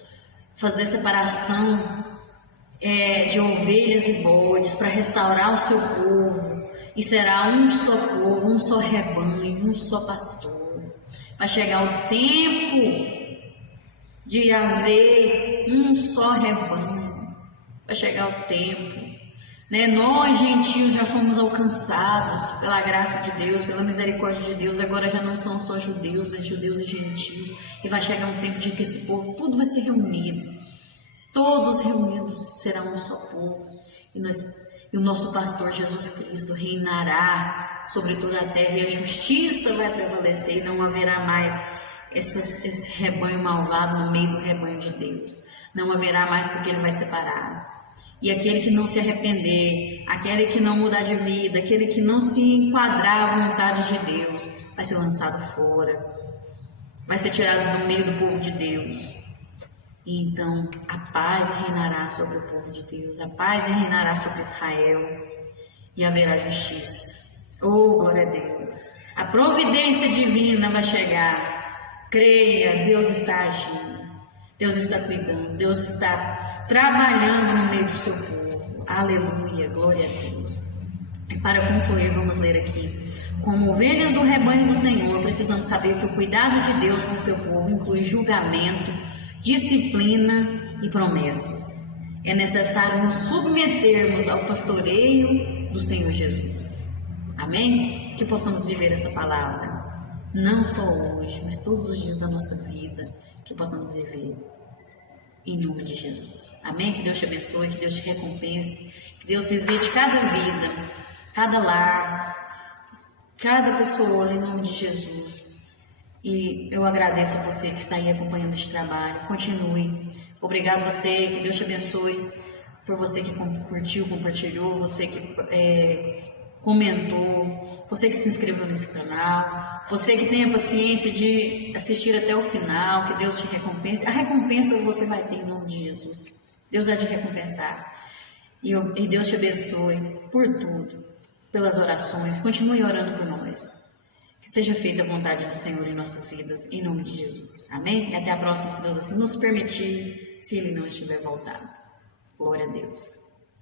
Fazer separação de ovelhas e bodes, para restaurar o seu povo, e será um só povo, um só rebanho, um só pastor. Vai chegar o tempo de haver um só rebanho, vai chegar o tempo, nós gentios já fomos alcançados pela graça de Deus, pela misericórdia de Deus, agora já não são só judeus, mas judeus e gentios, e vai chegar um tempo de que esse povo tudo vai ser reunido. Todos reunidos serão um só povo, e o nosso pastor Jesus Cristo reinará sobre toda a terra, e a justiça vai prevalecer, e não haverá mais esse rebanho malvado no meio do rebanho de Deus. Não haverá mais, porque ele vai separar. E aquele que não se arrepender, aquele que não mudar de vida, aquele que não se enquadrar à vontade de Deus, vai ser lançado fora, vai ser tirado do meio do povo de Deus. E então a paz reinará sobre o povo de Deus, a paz reinará sobre Israel, e haverá justiça. Oh, glória a Deus! A providência divina vai chegar. Creia, Deus está agindo, Deus está cuidando, Deus está trabalhando no meio do seu povo. Aleluia, glória a Deus. E para concluir, vamos ler aqui. Como ovelhas do rebanho do Senhor, precisamos saber que o cuidado de Deus com o seu povo inclui julgamento, disciplina e promessas. É necessário nos submetermos ao pastoreio do Senhor Jesus. Amém? Que possamos viver essa palavra, não só hoje, mas todos os dias da nossa vida, que possamos viver em nome de Jesus. Amém? Que Deus te abençoe, que Deus te recompense, que Deus visite cada vida, cada lar, cada pessoa, em nome de Jesus. E eu agradeço a você que está aí acompanhando este trabalho. Continue. Obrigado a você, que Deus te abençoe, por você que curtiu, compartilhou, você que comentou, você que se inscreveu nesse canal, você que tem a paciência de assistir até o final, que Deus te recompense. A recompensa você vai ter em nome de Jesus. Deus vai te recompensar. E Deus te abençoe por tudo, pelas orações. Continue orando por nós. Que seja feita a vontade do Senhor em nossas vidas, em nome de Jesus. Amém? E até a próxima, se Deus assim nos permitir, se Ele não estiver voltado. Glória a Deus.